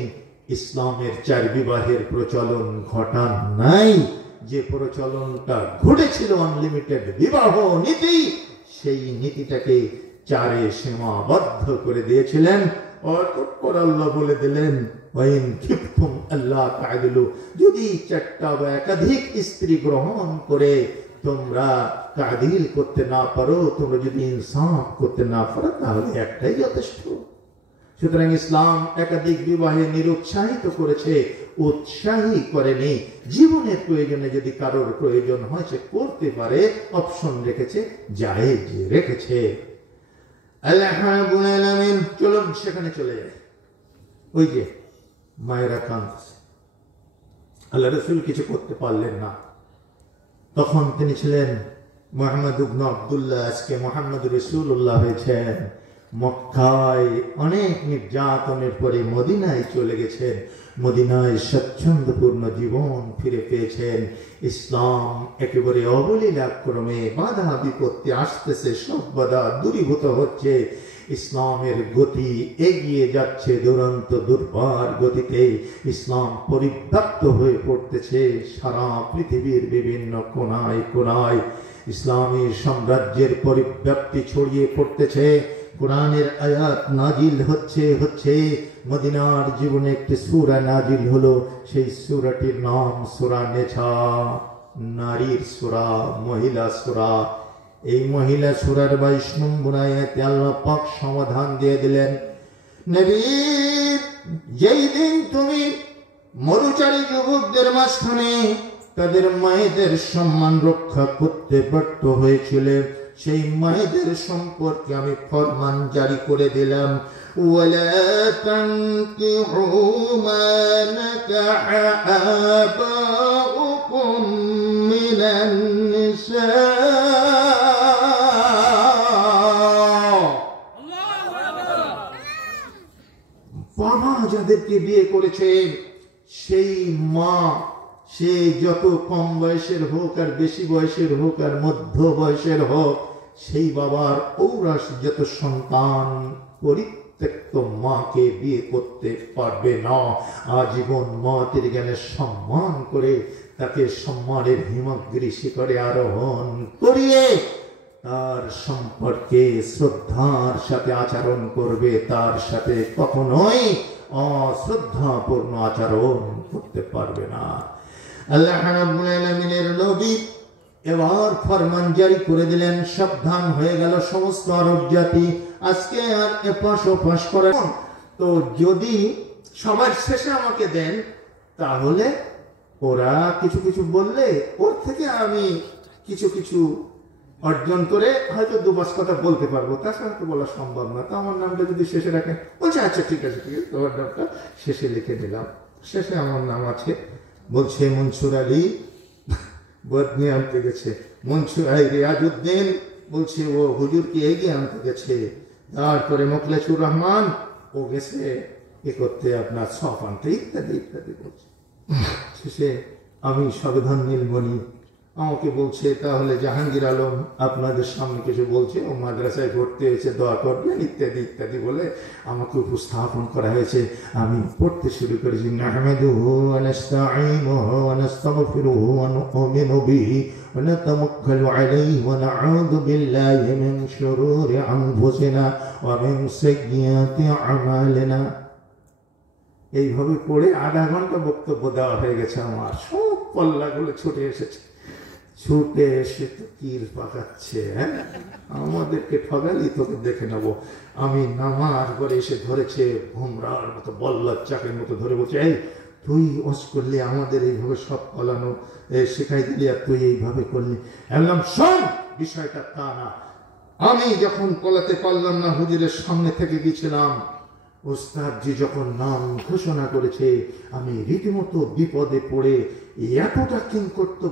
ইসলামের 4 বিবাহের প্রচলন ঘটান নাই। যে প্রচলনটা ঘটেছিল আনলিমিটেড বিবাহ নীতি, সেই নীতিটাকে 4-এ সীমাবদ্ধ করে দিয়েছিলেন। অতঃপর আল্লাহ বলে দিলেন, ওয়াইন খিফতুম আল্লাহ তা'দিলু, যদি 4টা বা একাধিক স্ত্রী গ্রহণ করে তোমরা তা'দিল করতে না পারো, তোমরা যদি ইনসাফ করতে না পারো, তাহলে একটাই যথেষ্ট। সুতরাং ইসলাম একাধিক বিবাহে নিরুৎসাহিত করেছে, উৎসাহী করেনি। জীবনের প্রয়োজনে যদি কারোর প্রয়োজন হয় সে করতে পারে, অপশন রেখেছে, জায়েজ রেখেছে। আল্লাহ রাব্বুল আলামিন, চলুন সেখানে চলে যাই। ওই যে মায়েরা কাঁদছে, আল্লাহ রাসূল কিছু করতে পারলেন না। তখন তিনি ছিলেন মুহাম্মদ ইবনে আব্দুল্লাহ, আজকে মুহাম্মদ রাসূলুল্লাহ হয়েছেন। মক্কায় অনেক নির্যাতনের পরে মদিনায় চলে গেছেন। মদিনায় স্বচ্ছন্দপূর্ণ জীবন ফিরে পেয়েছেন। ইসলাম একেবারে অবলীলাক্রমে বাধা বিপত্তি আসতেছে, সব বাধা দূরীভূত হচ্ছে। ইসলামের গতি এগিয়ে যাচ্ছে দুরন্ত দুর্বার গতিতে। ইসলাম পরিব্যাপ্ত হয়ে পড়তেছে সারা পৃথিবীর বিভিন্ন কোনায় কোনায়। ইসলামী সাম্রাজ্যের পরিব্যাপ্তি ছড়িয়ে পড়তেছে। কোরআনের আয়াত নাজিল হচ্ছে। মদিনার জীবনে একটি সূরা নাজিল হলো, সেই সূরাটির নাম সূরা নেছা, নারীর সূরা, মহিলা সূরা। এই মহিলা সূরার 22 নম্বর আয়াতে আল্লাহ পাক সমাধান দিয়ে দিলেন, নবী, যেই দিন তুমি মরুচারী যুবকদের মাঝখানে তাদের মায়েদের সম্মান রক্ষা করতে ব্যর্থ হয়েছিলে, সেই মায়েদের সম্পর্কে আমি ফরমান জারি করে দিলাম, ওয়ালা তানকিহু মা নাকাহা আবাউকুম মিনান নিসা, বাবা যাদেরকে বিয়ে করেছে সেই মা, সে যত কম বয়সের হোক আর বেশি বয়সের হোক আর মধ্য বয়সের হোক, সেই বাবার ঔরাস যত সন্তান পরিত্যক্ত মাকে বিয়ে করতে পারবে না। আজীবন মাতৃ জ্ঞানের সম্মান করে তাকে সম্মানের হিমগ্রী শিখরে আরোহণ করিয়ে তার সম্পর্কে শ্রদ্ধার সাথে আচরণ করবে, তার সাথে কখনোই অশ্রদ্ধাপূর্ণ আচরণ করতে পারবে না। আল্লাহ রাব্বুল আলামিনের নবী এবার ফরমান জারি করে দিলেন, সাবধান হয়ে গেল সমস্ত আরব জাতি, আজকে আর এপাশ ওপাশ করে। তো যদি সবার শেষে আমাকে দেন, তাহলে ওরা কিছু কিছু বললে ওর থেকে আমি কিছু কিছু অর্জন করে হয়তো দুপাশ কথা বলতে পারবো, তাছাড়া তো বলা সম্ভব না। তো আমার নামটা যদি শেষে রাখেন, বলছে আচ্ছা ঠিক আছে ঠিক আছে, তোমার নামটা শেষে লিখে দিলাম। শেষে আমার নাম আছে, বলছে মনসুর আলী বদনি আনতে গেছে, মনসুর আলী রিয়াজউদ্দিন বলছে ও হুজুরকে এগিয়ে আনতে গেছে, তারপরে মোখলেসুর রহমান ও গেছে এ করতে আপনার সব আনতে, ইত্যাদি ইত্যাদি বলছে। শেষে আমি সাবধান নীলমণি আমাকে বলছে, তাহলে জাহাঙ্গীর আলম আপনাদের সামনে কিছু বলছে, ও মাদ্রাসায় ভর্তি হয়েছে, দোয়া করবেন ইত্যাদি ইত্যাদি বলে আমাকে উপস্থাপন করা হয়েছে। আমি পড়তে শুরু করেছি, নাহমাদুহু ওয়া নাস্তাঈনুহু ওয়া নাস্তাগফিরুহু ওয়া নু'মিনু বিহি ওয়া নাতাওয়াক্কালু আলাইহি ওয়া নাউযু বিল্লাহি মিন শুরুরি আনফুসিনা ওয়া মিন সাইয়্যাতি আমালিনা। এইভাবে পড়ে আধা ঘন্টা বক্তব্য দেওয়া হয়ে গেছে। আমার সব পল্লাগুলো ছুটে এসেছে, ছুটে এসে তো তীর পাকাচ্ছে, হ্যাঁ আমাদেরকে ঠগালি, তোকে দেখে নেবো। আমি নামার পরে এসে ধরেছে ভুমরার মতো, বল্লার চাকের মতো ধরে বলছে, এই তুই ওস করলি, আমাদের এইভাবে সব পালানো শেখাই দিলি, আর তুই এইভাবে করলি। বললাম শোন, বিষয়টা তা না। আমি যখন পলাতে পারলাম না, হুজুরের সামনে থেকে গেছিলাম, ওস্তাদজি যখন নাম ঘোষণা করেছে, আমি রীতিমতো বিপদে পড়ে এতটা কিংকর্ত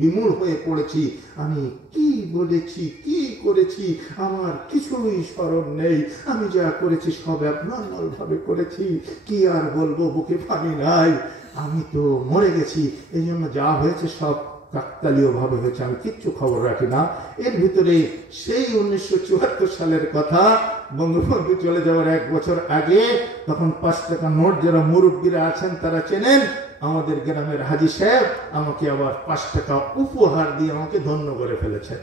বিমূঢ় হয়ে পড়েছি। আমি কি বলেছি, কি করেছি, আমার কিছুই স্মরণ নেই। আমি যা করেছি সব অ্যাবনর্মাল ভাবে করেছি, কি আর বলবো, বুকে পানি নাই। আমি তো মরে গেছি, এই জন্য যা হয়েছে সব কাকতালীয় ভাবে হয়েছে, আমি কিচ্ছু খবর রাখি না। এর ভিতরে সেই 1974 সালের কথা, বঙ্গবন্ধু চলে যাওয়ার 1 বছর আগে, তখন 5 টাকা নোট, যারা মুরব্বীরা আছেন তারা চেনেন, আমাদের গ্রামের হাজী সাহেব আমাকে আবার 5 টাকা উপহার দিয়ে আমাকে ধন্য করে ফেলেছেন।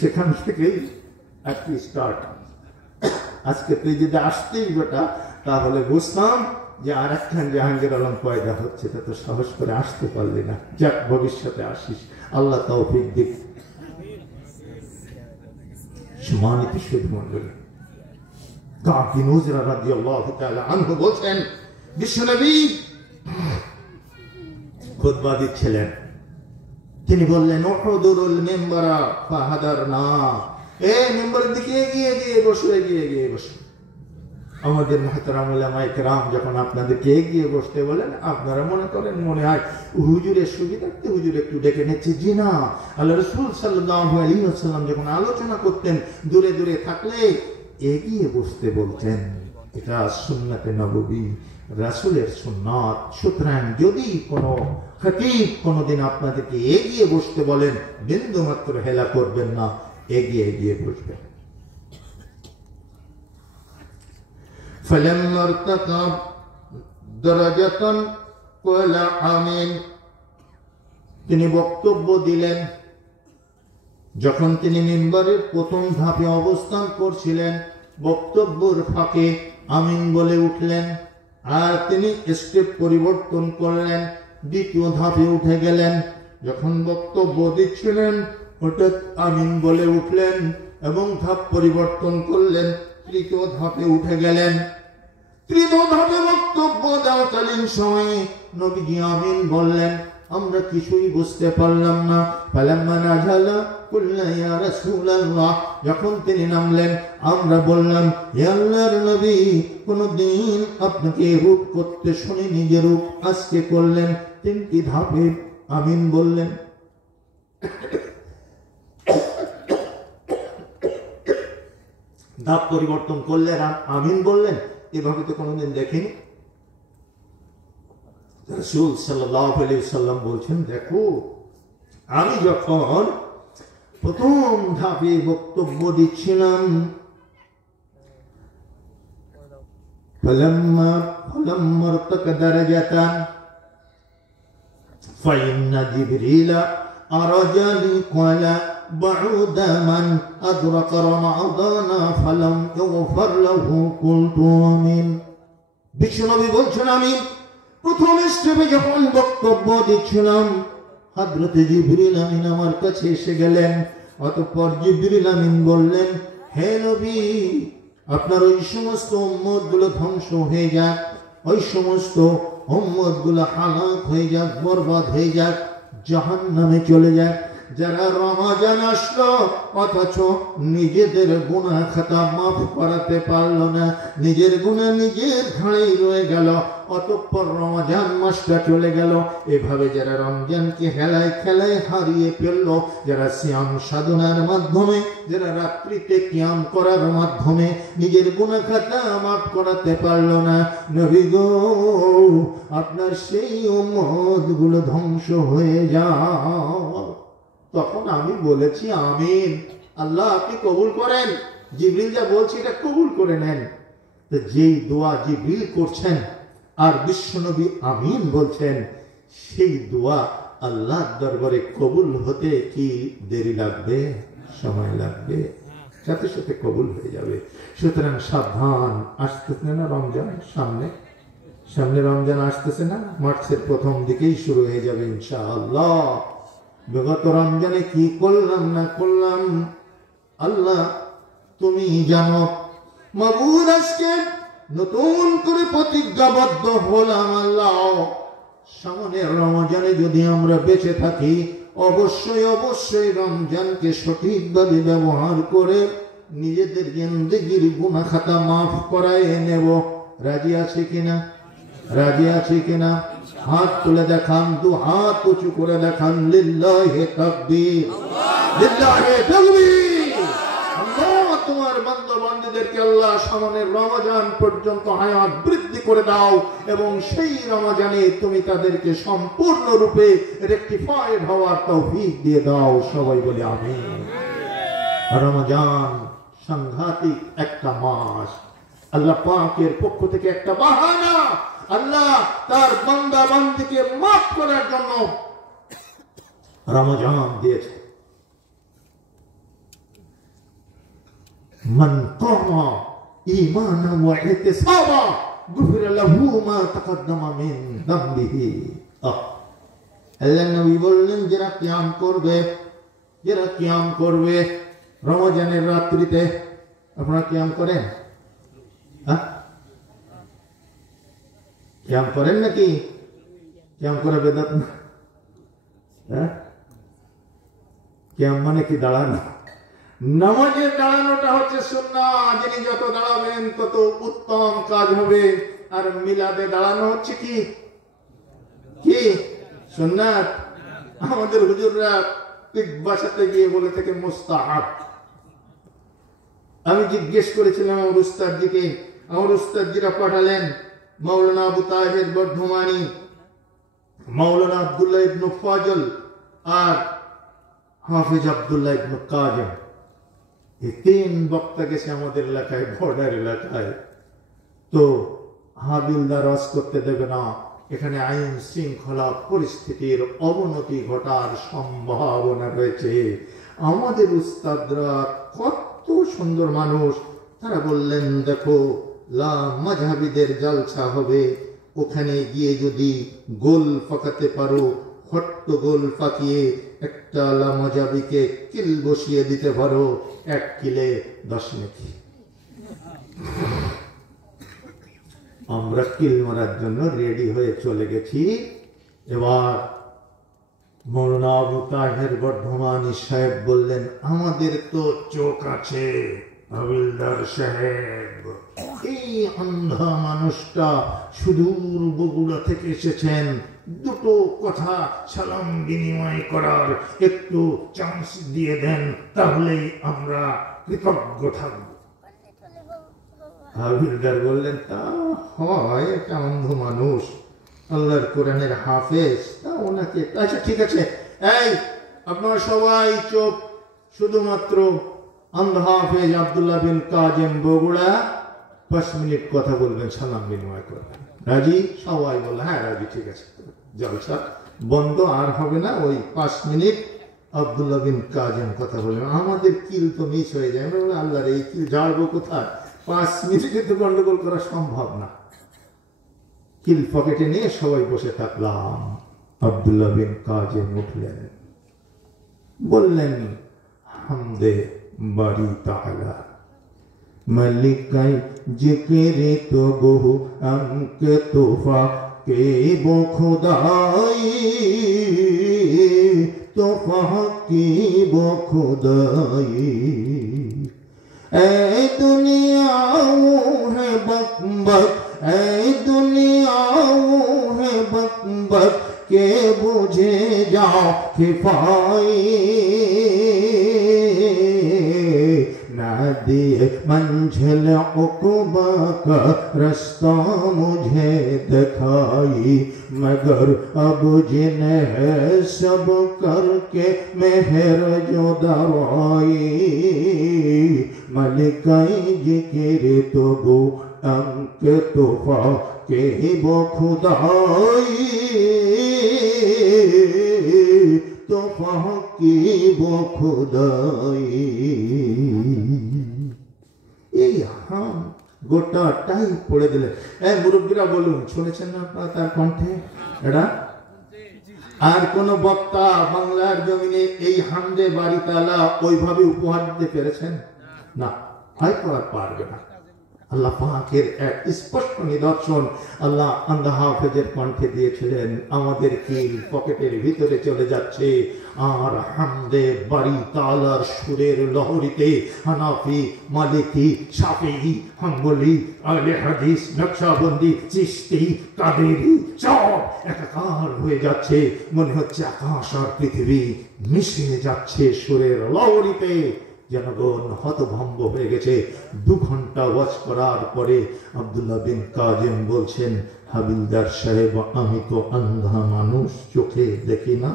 সেখান থেকেই একটি স্টার্ট। আজকে তুই যদি আসতেই বেটা, তাহলে বুঝতাম যে আর একখান জাহাঙ্গীর আলম পয়দা হচ্ছে, তা তো সাহস করে আসতে পারলি না। যাক, ভবিষ্যতে আসিস, আল্লাহ তৌফিক দিক। সম্মানিত সুধী মণ্ডলী, কাব বিন উজরা রাদিয়াল্লাহু তাআলা আনহু বলেন, বিশ্বনবী খুতবা দিচ্ছিলেন, তিনি বললেন, উহুদুরুল মিম্বারা ফাহাদারনা, এই মিম্বরের দিকে এগিয়ে গিয়ে বসো, এগিয়ে গিয়ে বসো। আমাদের মুহতারাম উলামায়ে কেরাম যখন আপনাদেরকে এগিয়ে বসতে বলেন, আপনারা মনে করেন মনে হয় হুজুরের সুবিধার্থে হুজুর একটু ডেকে নিচ্ছে। জি না, আল্লাহ রাসূল সাল্লাল্লাহু আলাইহি ওয়াসাল্লাম যখন আলোচনা করতেন, দূরে দূরে থাকলে এগিয়ে বসতে বলতেন। এটা সুন্নাতে নববী, রাসূলের সুন্নাত। সুতরাং যদি কোনো খতীব কোনোদিন আপনাদেরকে এগিয়ে বসতে বলেন, বিন্দু মাত্র হেলা করবেন না, এগিয়ে এগিয়ে বসবেন। فلما ارتقى درجة قال آمين, তিনি বক্তব্য দিলেন। যখন তিনি মিম্বরের প্রথম ধাপে অবস্থান করছিলেন, বক্তব্যের ফাঁকে আমিন বলে উঠলেন। আর তিনি স্টেপ পরিবর্তন করলেন, দ্বিতীয় ধাপে উঠে গেলেন। যখন বক্তব্য দিচ্ছিলেন, হঠাৎ আমিন বলে উঠলেন এবং ধাপ পরিবর্তন করলেন, তৃতীয় ধাপে উঠে গেলেন। তৃতীয় ধাপে বক্তব্য দেওয়াকালীন সময়ে নবীজি আমিন বললেন। আমরা কিছুই বুঝতে পারলাম না। ফালাম্মা নাযালা কুলনা ইয়া রাসূলুল্লাহ, যখন তিনি নামলেন আমরা বললাম, হে আল্লাহর নবী, কোনদিন আপনাকে রূপ করতে শুনি, নিজে রূপ আজকে করলেন। 3টি ধাপে আমিন বললেন। ধাপ পরিবর্তন করলেন আর আমিন বললেন, এভাবে তো কোনোদিন দেখিনি। রাসূল সাল্লাল্লাহু আলাইহি ওয়াসাল্লাম বলছেন, দেখো আমি যখন প্রথম ধাপে বক্তব্য দিচ্ছিলাম, ফালাম্মা ইরতাকা দারাজাতান ফাইন্না জিবরিলা أرجاني قال بعود من أدرك رمضان فلم يغفر له قلت آمين বিশ্বনবী বলছেন আমি প্রথম স্টেপে যখন বক্তব্য দিচ্ছিলাম হযরতে জিবরিল আমিন আমার কাছে এসে গেলেন। অতঃপর জিবরিল আমিন বললেন, হে নবী, আপনার ওই সমস্ত উম্মতগুলো ধ্বংস হয়ে যাক, ওই সমস্ত উম্মতগুলো হালাক হয়ে যাক, বরবাদ হয়ে যাক, জাহান্নামে চলে যাক, যারা রমাজান আসলো অথচ নিজেদের গুনাহ খাতা মাফ করাতে পারলো না, নিজের গুনাহ নিজের ঘাড়েই রয়ে গেল। অতঃপর রমজান মাসটা চলে গেল। এভাবে যারা রমজানকে হেলায় খেলায় হারিয়ে ফেললো, যারা সিয়াম সাধনার মাধ্যমে, যারা রাত্রিতে কিয়াম করার মাধ্যমে নিজের গুনাহ খাতা মাফ করাতে পারলো না, নবী গো আপনার সেই উম্মতগুলো ধ্বংস হয়ে যাও। তখন আমি বলেছি আমিন, আল্লাহ আপনি কবুল করেন, জিবরিল যা বলছে এটা কবুল করে নেন। তো যেই দোয়া জিবরিল করছেন আর বিশ্বনবী আমিন বলছেন, সেই দোয়া আল্লাহর দরবারে কবুল হতে কি দেরি লাগবে? সময় লাগবে, সাথে সাথে কবুল হয়ে যাবে। সুতরাং সাবধান, আসতেছে না রমজান, সামনে রমজান আসতেছে না, মার্চের প্রথম দিকেই শুরু হয়ে যাবে ইনশাআল্লাহ। বিগত রমজানে কি করলাম না করলাম আল্লাহ তুমি জানো। মাবুদ আজকে নতুন করে প্রতিজ্ঞাবদ্ধ হলাম, আল্লাহ সামনের রমজানে যদি আমরা বেঁচে থাকি অবশ্যই অবশ্যই রমজানকে সঠিকভাবে ব্যবহার করে নিজেদের জিন্দেগির গুনাহ খাতা মাফ করায় নেব। রাজি আছে কিনা? রাজি আছে কিনা? হাত তুলে দেখান, দু হাত উঁচু করে দেখান। লিল্লাহি তাকবীর, লিল্লাহি তাকবীর। আল্লাহ তোমার বান্দা বান্দীদেরকে আল্লাহ সামনের রমজান পর্যন্ত হায়াত বৃদ্ধি করে দাও এবং সেই রমজানে তুমি তাদেরকে সম্পূর্ণরূপে রেকটিফাইড হওয়ার তৌফিক দিয়ে দাও। সবাই বলে আমিন। রমজান সাংঘাতিক একটা মাস, আল্লাহ পাকের পক্ষ থেকে একটা বাহানা। আল্লাহ তার বান্দা বান্দীকে মাফ করার জন্য রমজান দিয়েছে। মান কামা ঈমানান ওয়া ইহতিসাবা গুফিরা লাহু মা তাকাদ্দামা মিন যামবিহি। আল্লাহ নবী বললেন, যারা কিয়াম করবে রমজানের রাত্রিতে। আপনারা কিয়াম করেন? কিয়াম করেন নাকি? কিয়াম করা বেদাত না? কিয়াম মানে কি? দাঁড়ানো। নামাজের দাঁড়ানোটা হচ্ছে সুন্নাহ, যিনি যত দাঁড়াবেন তত উত্তম কাজ হবে। আর মিলাদে দাঁড়ানো হচ্ছে কি কি সুন্নাত। আমাদের হুজুররা পিঠ বাসাতে গিয়ে বলে থেকে মুস্তাহাব। আমি জিজ্ঞেস করেছিলাম আমার উস্তাদজিকে, আমার উস্তাদজিরা পাঠালেন মাওলানা আবু তাহের বর্ধমানী, মাওলানা আব্দুল্লাহ ইবনে ফাজল আর হাফিজ আব্দুল্লাহ ইবনে কাজিম। এই তিন বক্তা গেছে আমাদের এলাকায়, বর্ডার এলাকায়। তো হাবিলদার ওয়াজ করতে দেবে না, এখানে আইন শৃঙ্খলা পরিস্থিতির অবনতি ঘটার সম্ভাবনা রয়েছে। আমাদের উস্তাদরা কত সুন্দর মানুষ, তারা বললেন দেখো লা মাযহাবিদের জালসা হবে, ওখানে গিয়ে যদি গোল পাকাতে পারো, হট্ট গোল পাকিয়ে একটা লা মাযহাবিকে কিল বসিয়ে দিতে পারো, 1 কিলে 10 নেকি। আমরা কিল মারার জন্য রেডি হয়ে চলে গেছি। এবার মাওলানা আবু তাহের বর্ধমানী সাহেব বললেন, আমাদের তো চোখ আছে হাবিলদার সাহেব, এই অন্ধা মানুষটা সুদূর বগুড়া থেকে এসেছেন, দুটো কথা সালাম বিনিময় করার একটু চান্স দিয়ে দেন, তাহলেই আমরা কৃতজ্ঞ থাকব। হাবিলদার বললেন, তা হয়, একটা অন্ধ মানুষ, আল্লাহর কোরআনের হাফেজ, তা ওনাকে আচ্ছা ঠিক আছে, এই আপনারা সবাই চুপ, শুধুমাত্র আন্ধা হাফেজ আব্দুল্লাহ বিন কাজিম বগুড়া 5 মিনিট কথা বলবেন, সালাম বিনিময় করবেন। রাজি? সবাই বলল হ্যাঁ রাজি, ঠিক আছে। জলসা বন্ধ আর হবে না, ওই 5 মিনিট আব্দুল্লাহ বিন কাজেম কথা বললেন, আমাদের কিল তো মিস হয়ে যায়। আমরা আল্লাহর এই কিল ঝাড়বো কোথায়? 5 মিনিটে তো গন্ডগোল করা সম্ভব না। কিল পকেটে নিয়ে সবাই বসে থাকলাম। আব্দুল্লাহ বিন কাজেম উঠলেন, বললেন, হামদে বারি তাআলা মালিকাই জিকিরে তো বহু আমকে তোফা কে বো খুদাই, তোফা কি বো খুদাই। ऐ दुनिया है बक बक, ऐ दुनिया है बक बक के बुझे जाओ खिफाई, ना दिए मंजिल उक़बा का रास्ता मुझे दिखाई, मगर अब जिन्हें सब करके मेहर जो दवाई, मलिकाई जिक्र तो गो अंक तोफा के वो खुदाई, तोफा की वो खुदाई। এই হাম গোটাটাই পড়ে দিলেন। মুরব্বীরা বলুন, শুনেছেন না আপনারা তার কণ্ঠে? এটা আর কোন বক্তা বাংলার জমিনে এই হামদে বারি তাআলা ওইভাবে উপহার দিতে পেরেছেন? না, হয়তো আর পারবে না। আল্লাহ পাকের এক স্পষ্ট নিদর্শন আল্লাহ আন্দা হাফেজের কণ্ঠে দিয়েছিলেন। আমাদের কিল পকেটের ভিতরে চলে যাচ্ছে, আর হামদে বারি তাআলার সুরের লহরীতে হানাফি, মালিকি, শাফিঈ, হাম্বলি, আহলে হাদিস, নকশবন্দি, চিশতি, কাদেরি সব একাকার হয়ে যাচ্ছে। মনে হচ্ছে আকাশ আর পৃথিবী মিশে যাচ্ছে সুরের লহরীতে। জনগণ হতভম্ব হয়ে গেছে। 2 ঘন্টা ওয়াজ করার পরে আব্দুল্লাহ বিন কাজেম বলছেন, হাবিলদার সাহেব, আমি তো আন্ধা মানুষ, চোখে দেখি না,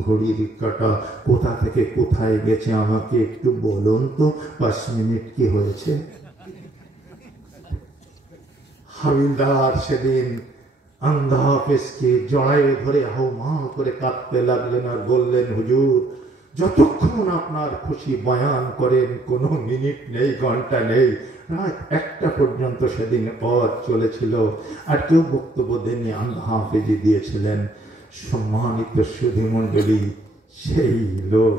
ঘড়ির কাঁটা কোথা থেকে কোথায় গেছে আমাকে একটু বলুন তো, 5 মিনিট কি হয়েছে? হাবিলদার সেদিন আন্ধা হাফেজকে জড়ায়ে ধরে হাউমা করে কাঁদতে লাগলেন আর বললেন, হুজুর, যতক্ষণ আপনার খুশি বয়ান করেন, কোনো মিনিট নেই, ঘন্টা নেই, রাত 1টা পর্যন্ত সেদিন পথ চলেছিল, আর কেউ বক্তব্য দেননি, আন্ধা হাফেজি দিয়েছিলেন। সম্মানিত সুধী মণ্ডলী, সেই লোক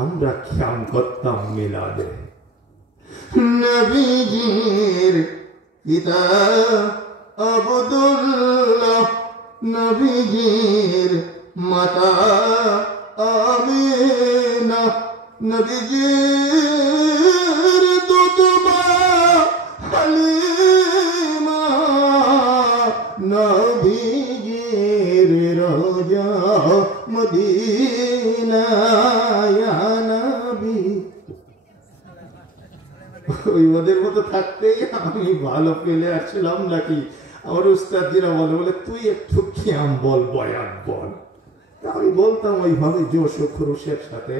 আমরা খেয়াল করতাম মিলাদে। নবীজির পিতা আব্দুল্লাহ, নবীজির মাতা আমিনা, নবীজির দুধমা হালিমা, নবীজির রোজা মদিনা, ইয়া নবী। ওই ওদের মতো থাকতেই আমি ভালো পেলে আসছিলাম নাকি? আমার উস্তাদজিরা বলে তুই একটু কিয়াম বল, বয়ান বল। আমি বলতাম ওইভাবে জোশ ও খরুশের সাথে,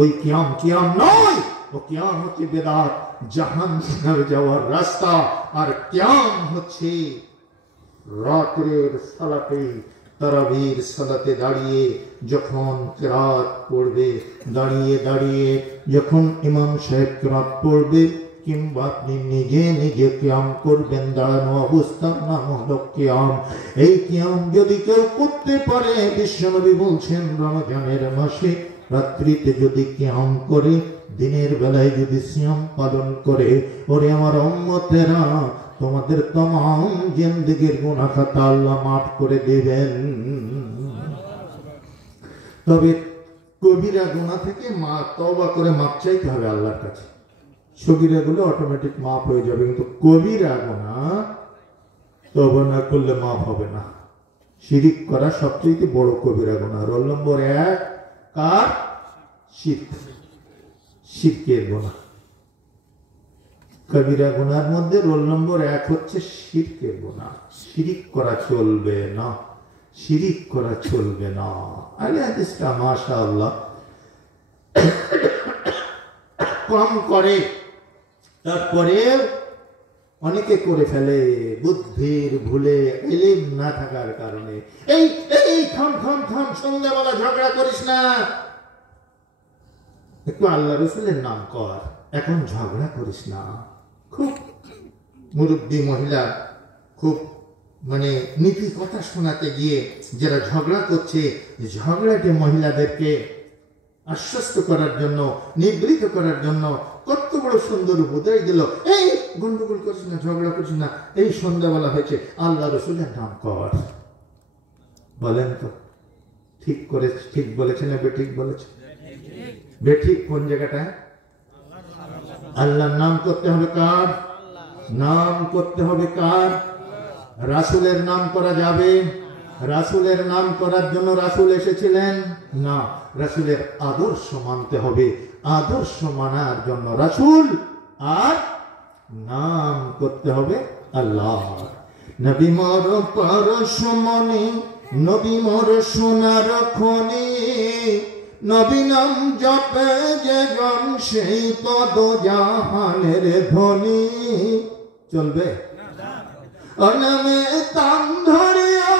ওই কিয়াম নয়, ও কিয়াম হচ্ছে বেদাত, জাহান্নামে যাওয়ার রাস্তা। আর কিয়াম হচ্ছে রাতের সালাতে, তারাবির সালাতে দাঁড়িয়ে যখন কিরাত পড়বে, দাঁড়িয়ে দাঁড়িয়ে যখন ইমাম সাহেব কিরাত পড়বে, কিংবা আপনি নিজে নিজে কিয়াম করবেন, দাঁড়ানো অবস্থার নাম হলো কিয়াম। এই কিয়াম যদি কেউ করতে পারে, বিশ্বনবী বলছেন, রমজানের মাসে রাত্রিতে যদি কিয়াম করে, দিনের বেলায় যদি সিয়াম পালন করে, ওরে আমার উম্মতেরা, তোমাদের तमाम জিন্দেগীর গুনাহ খাতা আল্লাহ মাফ করে দেবেন। তবে কবিরা গুনাহ থেকে তওবা করে মাপ চাইতে হবে আল্লাহর কাছে। সগীরা গুলো অটোমেটিক মাফ হয়ে যাবে, কিন্তু কবিরা গুনাহ তওবা না করলে মাফ হবে না। শিরিক করা সবচেয়ে বড় কবিরা গুনাহ। রোল নম্বর 1 কার? শিরক, শিরকের গুনাহ। কবিরা গুনার মধ্যে রোল নম্বর 1 হচ্ছে শিরকের গুনাহ। শিরিক করা চলবে না, শিরিক করা চলবে না। আলে হাদিসটা মাশাআল্লাহ কম করে, তারপরে অনেকে করে ফেলে বুদ্ধির ভুলে, ইলম না থাকার কারণে। এই থাম থাম থাম, সন্ধ্যাবেলা ঝগড়া করিস না, একটু আল্লাহ রসুলের নাম কর, এখন ঝগড়া করিস না। খুব মুরব্বী মহিলা খুব মানে নীতি কথা শোনাতে গিয়ে যারা ঝগড়া করছে, ঝগড়াটে মহিলাদেরকে আশ্বস্ত করার জন্য, নিবৃত করার জন্য কত বড় সুন্দর উপদেশ দিল। এই গন্ডগোল করছিস না, ঝগড়া করছিস না, এই সন্ধ্যাবেলা হয়েছে, আল্লাহ রসুলের নাম কর। বলেন তো ঠিক করে, ঠিক বলেছে না বেঠিক বলেছে? বেঠিক কোন জায়গাটায়? আল্লাহর নাম করতে হবে কার? নাম করতে হবে কার? রাসূলের নাম করা যাবে? রাসূলের নাম করার জন্য রাসূল এসেছিলেন না, রাসূলের আদর্শ মানতে হবে। আদর্শ মানার জন্য রাসূল আর নাম করতে হবে আল্লাহ। নবী মোর পরশমণি, নবী মোর সোনার খনি, নবী নাম জপে যে জন সেই পদ জাহানের ধনী। চলবে? ও নামে তান ধরিয়া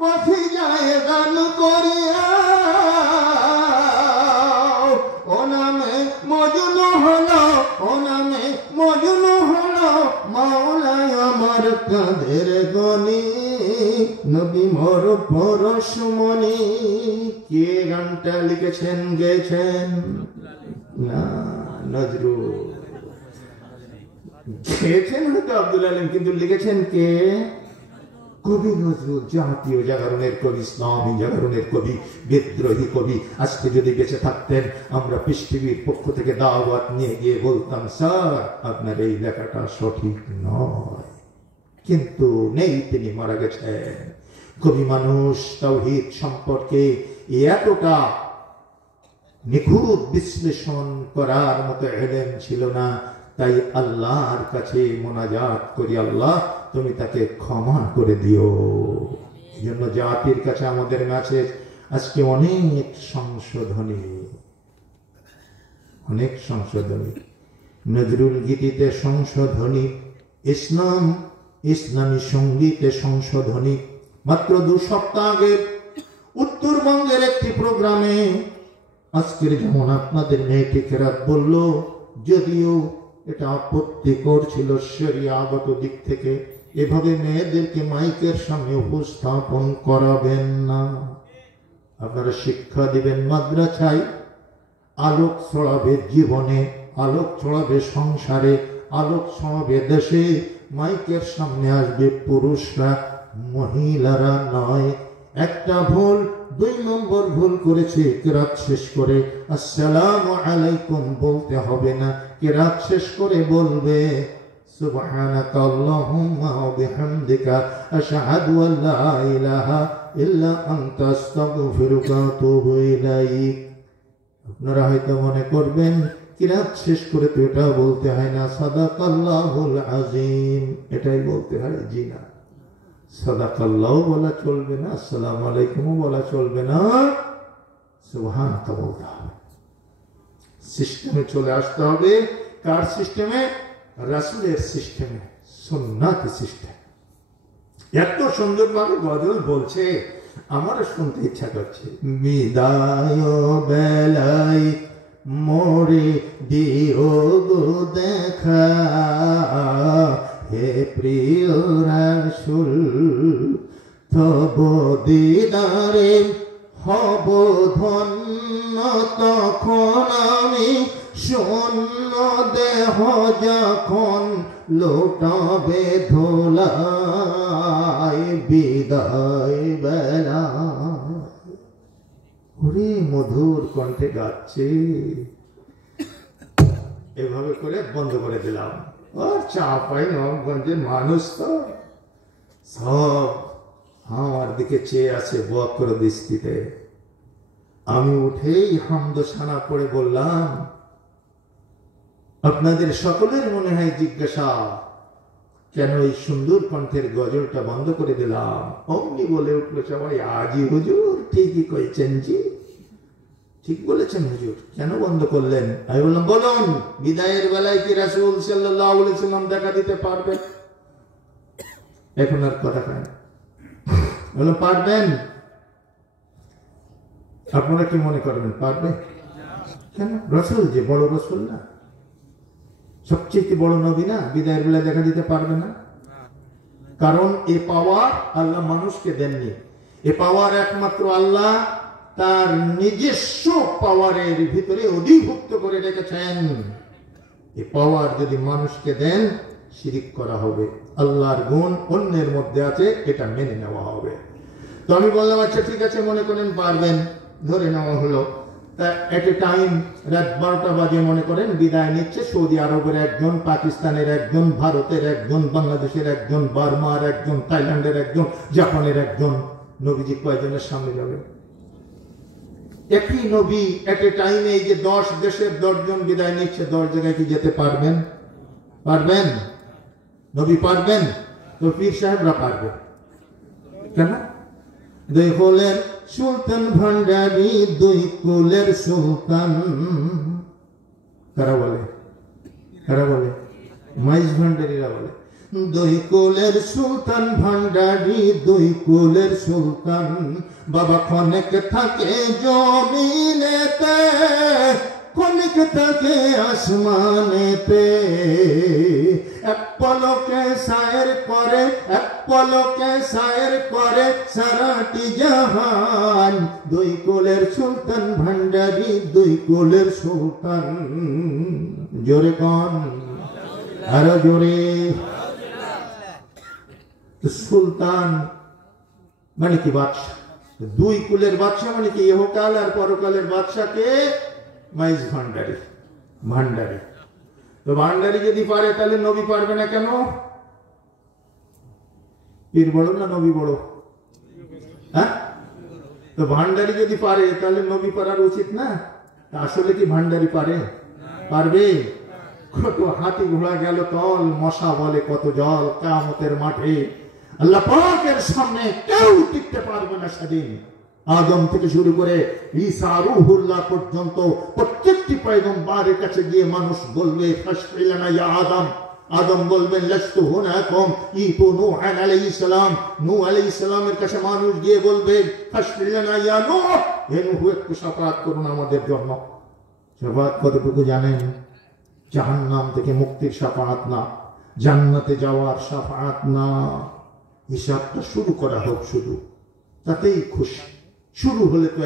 পথে যায় গান করিয়া, ও নামে মজনু হলো, ও নামে মজনু হলো মাওলায় আমার কাঁধের গনি। নবী মোর পরশমণি। কে গানটা লিখেছেন, গেয়েছেন? না, নজরুল গেয়েছেন হয়তো আব্দুল আলীম, কিন্তু লিখেছেন কে? কবি নজরুল। জাতীয় জাগরণের কবি, ইসলামী জাগরণের কবি, বিদ্রোহী কবি। আজকে যদি বেঁচে থাকতেন, আমরা পৃথিবীর পক্ষ থেকে দাওয়াত নিয়ে গিয়ে বলতাম, স্যার আপনার এই লেখাটা সঠিক নয়, কিন্তু নেই, তিনি মারা গেছেন। কবি মানুষ তাওহীদ সম্পর্কে এতটা নিখুঁত বিশ্লেষণ করার মতো ইলম ছিল না। তাই আল্লাহর কাছে মোনাজাত করি, আল্লাহ তুমি তাকে ক্ষমা করে দিও। এই জন্য জাতির কাছে আমাদের মেসেজ আজকে অনেক সংশোধনী, অনেক সংশোধনী। নজরুল গীতিতে সংশোধনী, ইসলাম ইসলামী সঙ্গীতে সংশোধনী। মাত্র 2 সপ্তাহ আগে উত্তরবঙ্গের একটি প্রোগ্রামে আজকের যেমন আপনাদের মেয়েটি কেরাত বলল, যদিও এটা আপত্তিকর ছিল শরিয়াগত দিক থেকে, এভাবে মেয়েদেরকে মাইকের সামনে উপস্থাপন করাবেন না। আপনারা শিক্ষা দিবেন মাদ্রাসায়, আলোক ছড়াবে জীবনে, আলোক ছড়াবে সংসারে, আলোক ছড়াবে দেশে। মাইকের সামনে আসবে পুরুষরা, মহিলারা নয়। একটা ভুল, 2 নম্বর ভুল করেছে, কেরাত শেষ করে আসসালামু আলাইকুম বলতে হবে না, কেরাত শেষ করে বলবে সুবহানাকা আল্লাহুম্মা ওয়া বিহামদিকা আশহাদু আল্লা ইলাহা ইল্লা আনতা আস্তাগফিরুকা ওয়া আতুবু ইলাইক। আপনারা হয়তো মনে করবেন কেরাত শেষ করে তো এটা বলতে হয় না, সাদাকাল্লাহুল আযীম এটাই বলতে হয়। জি না, সাদাকাল্লাহ বলা চলবে না, আসসালামু আলাইকুমও বলা চলবে না, সুবহানাল্লাহ বলতে হবে। সিস্টেমে চলে আসতে হবে। কার সিস্টেমে? রাসূলের সিস্টেমে, সুন্নাত সিস্টেম। এত সুন্দরভাবে গজল বলছে, আমারও শুনতে ইচ্ছা করছে। বিদায় বেলায় মোরে দিও গো দেখা, হে প্রিয় রাসূল তব দিদারে হব ধন্য, তখন আমি শূন্য দেহ যখন লোটাবে ধোলাই বিদায় বেলা। ওরে মধুর কণ্ঠে গাচ্ছে, এভাবে করে বন্ধ করে দিলাম। আর চাপাই নবাবগঞ্জের মানুষ তো সব আমার দিকে চেয়ে আছে বক্র দৃষ্টিতে। আমি উঠেই হামদোসানা পড়ে বললাম, আপনাদের সকলের মনে হয় জিজ্ঞাসা কেন এই সুন্দর কণ্ঠের গজলটা বন্ধ করে দিলাম? অমনি বলে উঠলো সবাই, আজি হুজুর ঠিকই কইছেন জি, ঠিক বলেছেন হুজুর, কেন বন্ধ করলেন? আমি বললাম, বলুন বিদায়ের বেলায় কি রাসূল সাল্লাল্লাহু আলাইহি ওয়াসাল্লাম দেখা দিতে পারবেন? এখন আর কথা কয় না। বললাম পারবেন? আপনারা কি মনে করবেন পারবে? কেন? রসুল যে বড় রসুল না, সবচেয়ে বড় নবী না, বিদায়ের বেলা দেখা দিতে পারবে না? কারণ এ পাওয়ার আল্লাহ মানুষকে দেননি। এ পাওয়ার একমাত্র আল্লাহ তার নিজস্ব পাওয়ারের ভিতরে অধিভুক্ত করে রেখেছেন। এ পাওয়ার যদি মানুষকে দেন, শিরিক করা হবে। আল্লাহর গুণ অন্যের মধ্যে আছে, এটা মেনে নেওয়া হবে। তো আমি বললাম আচ্ছা ঠিক আছে, মনে করেন পারবেন, ধরে নেওয়া হলো। তা এট এ টাইম রাত 12টা বাজে মনে করেন বিদায় নিচ্ছে সৌদি আরবের একজন, পাকিস্তানের একজন, ভারতের একজন, বাংলাদেশের একজন, বার্মার একজন, থাইল্যান্ডের একজন, জাপানের একজন। নবীজি কয়জনের সামনে যাবে? একই নবী এট এ টাইমে এই যে 10 দেশের 10 জন বিদায় নিচ্ছে, 10 জায়গায় কি যেতে পারবেন? পারবেন? নবী পারবেন? তো পীর সাহেবরা পারবে কেন? দুই কুলের সুলতান ভান্ডারী, দুই কুলের সুলতান। কারা বলে? কারা বলে? মাইজ ভান্ডারীরা বলে। দুই কুলের সুলতান ভান্ডারী, দুই কুলের সুলতান। বাবা ক্ষণেক থাকে জমিনেতে, ক্ষণেক থাকে আসমানেতে। এক পলকে সায়ের করে, এক পলকে সায়ের করে সারাটি জাহান। দুই কুলের সুলতান ভান্ডারী, দুই কুলের সুলতান। জোরে কন, আরো জোরে। সুলতান মানে কি? বাদশা। দুই কুলের বাদশা মানে কি? ইহকাল আর পরকালের বাদশাকে মাইজ ভান্ডারী, ভান্ডারী। তো ভান্ডারী যদি পারে তাহলে নবী পারবে না কেন? পীর বড় না নবী বড়? হ্যাঁ, তো ভান্ডারী যদি পারে তাহলে নবী পারার উচিত না? আসলে কি ভান্ডারী পারে? পারবে? কত হাতি ঘোড়া গেল তল, মশা বলে কত জল। কিয়ামতের মাঠে আল্লাহ পাকের সামনে কেউ টিকতে পারবে না সেদিন। আদম থেকে শুরু করে ঈসা রূহুল্লাহ পর্যন্ত প্রত্যেকটি পয়গম্বরের কাছে গিয়ে মানুষ বলবে ফাশফিলানা ইয়া আদম। আদম বলবেন লাস্তু হুনাকুম ইতু নূহ আলাইহিস সালাম। নূহ আলাইহিস সালামের কাছে মানুষ গিয়ে বলবে ফাশফিলানা ইয়া নূহ, হে নূহ একটু শাফাআত করুন আমাদের জন্য। শাফাআত কতটুকু জানেন? জাহান্নাম থেকে মুক্তির শাফাআত না, জান্নাতে যাওয়ার শাফাআত না। হিসাবটা শুরু করা হোক শুধু, তাতেই খুশি। শুরু হলে তো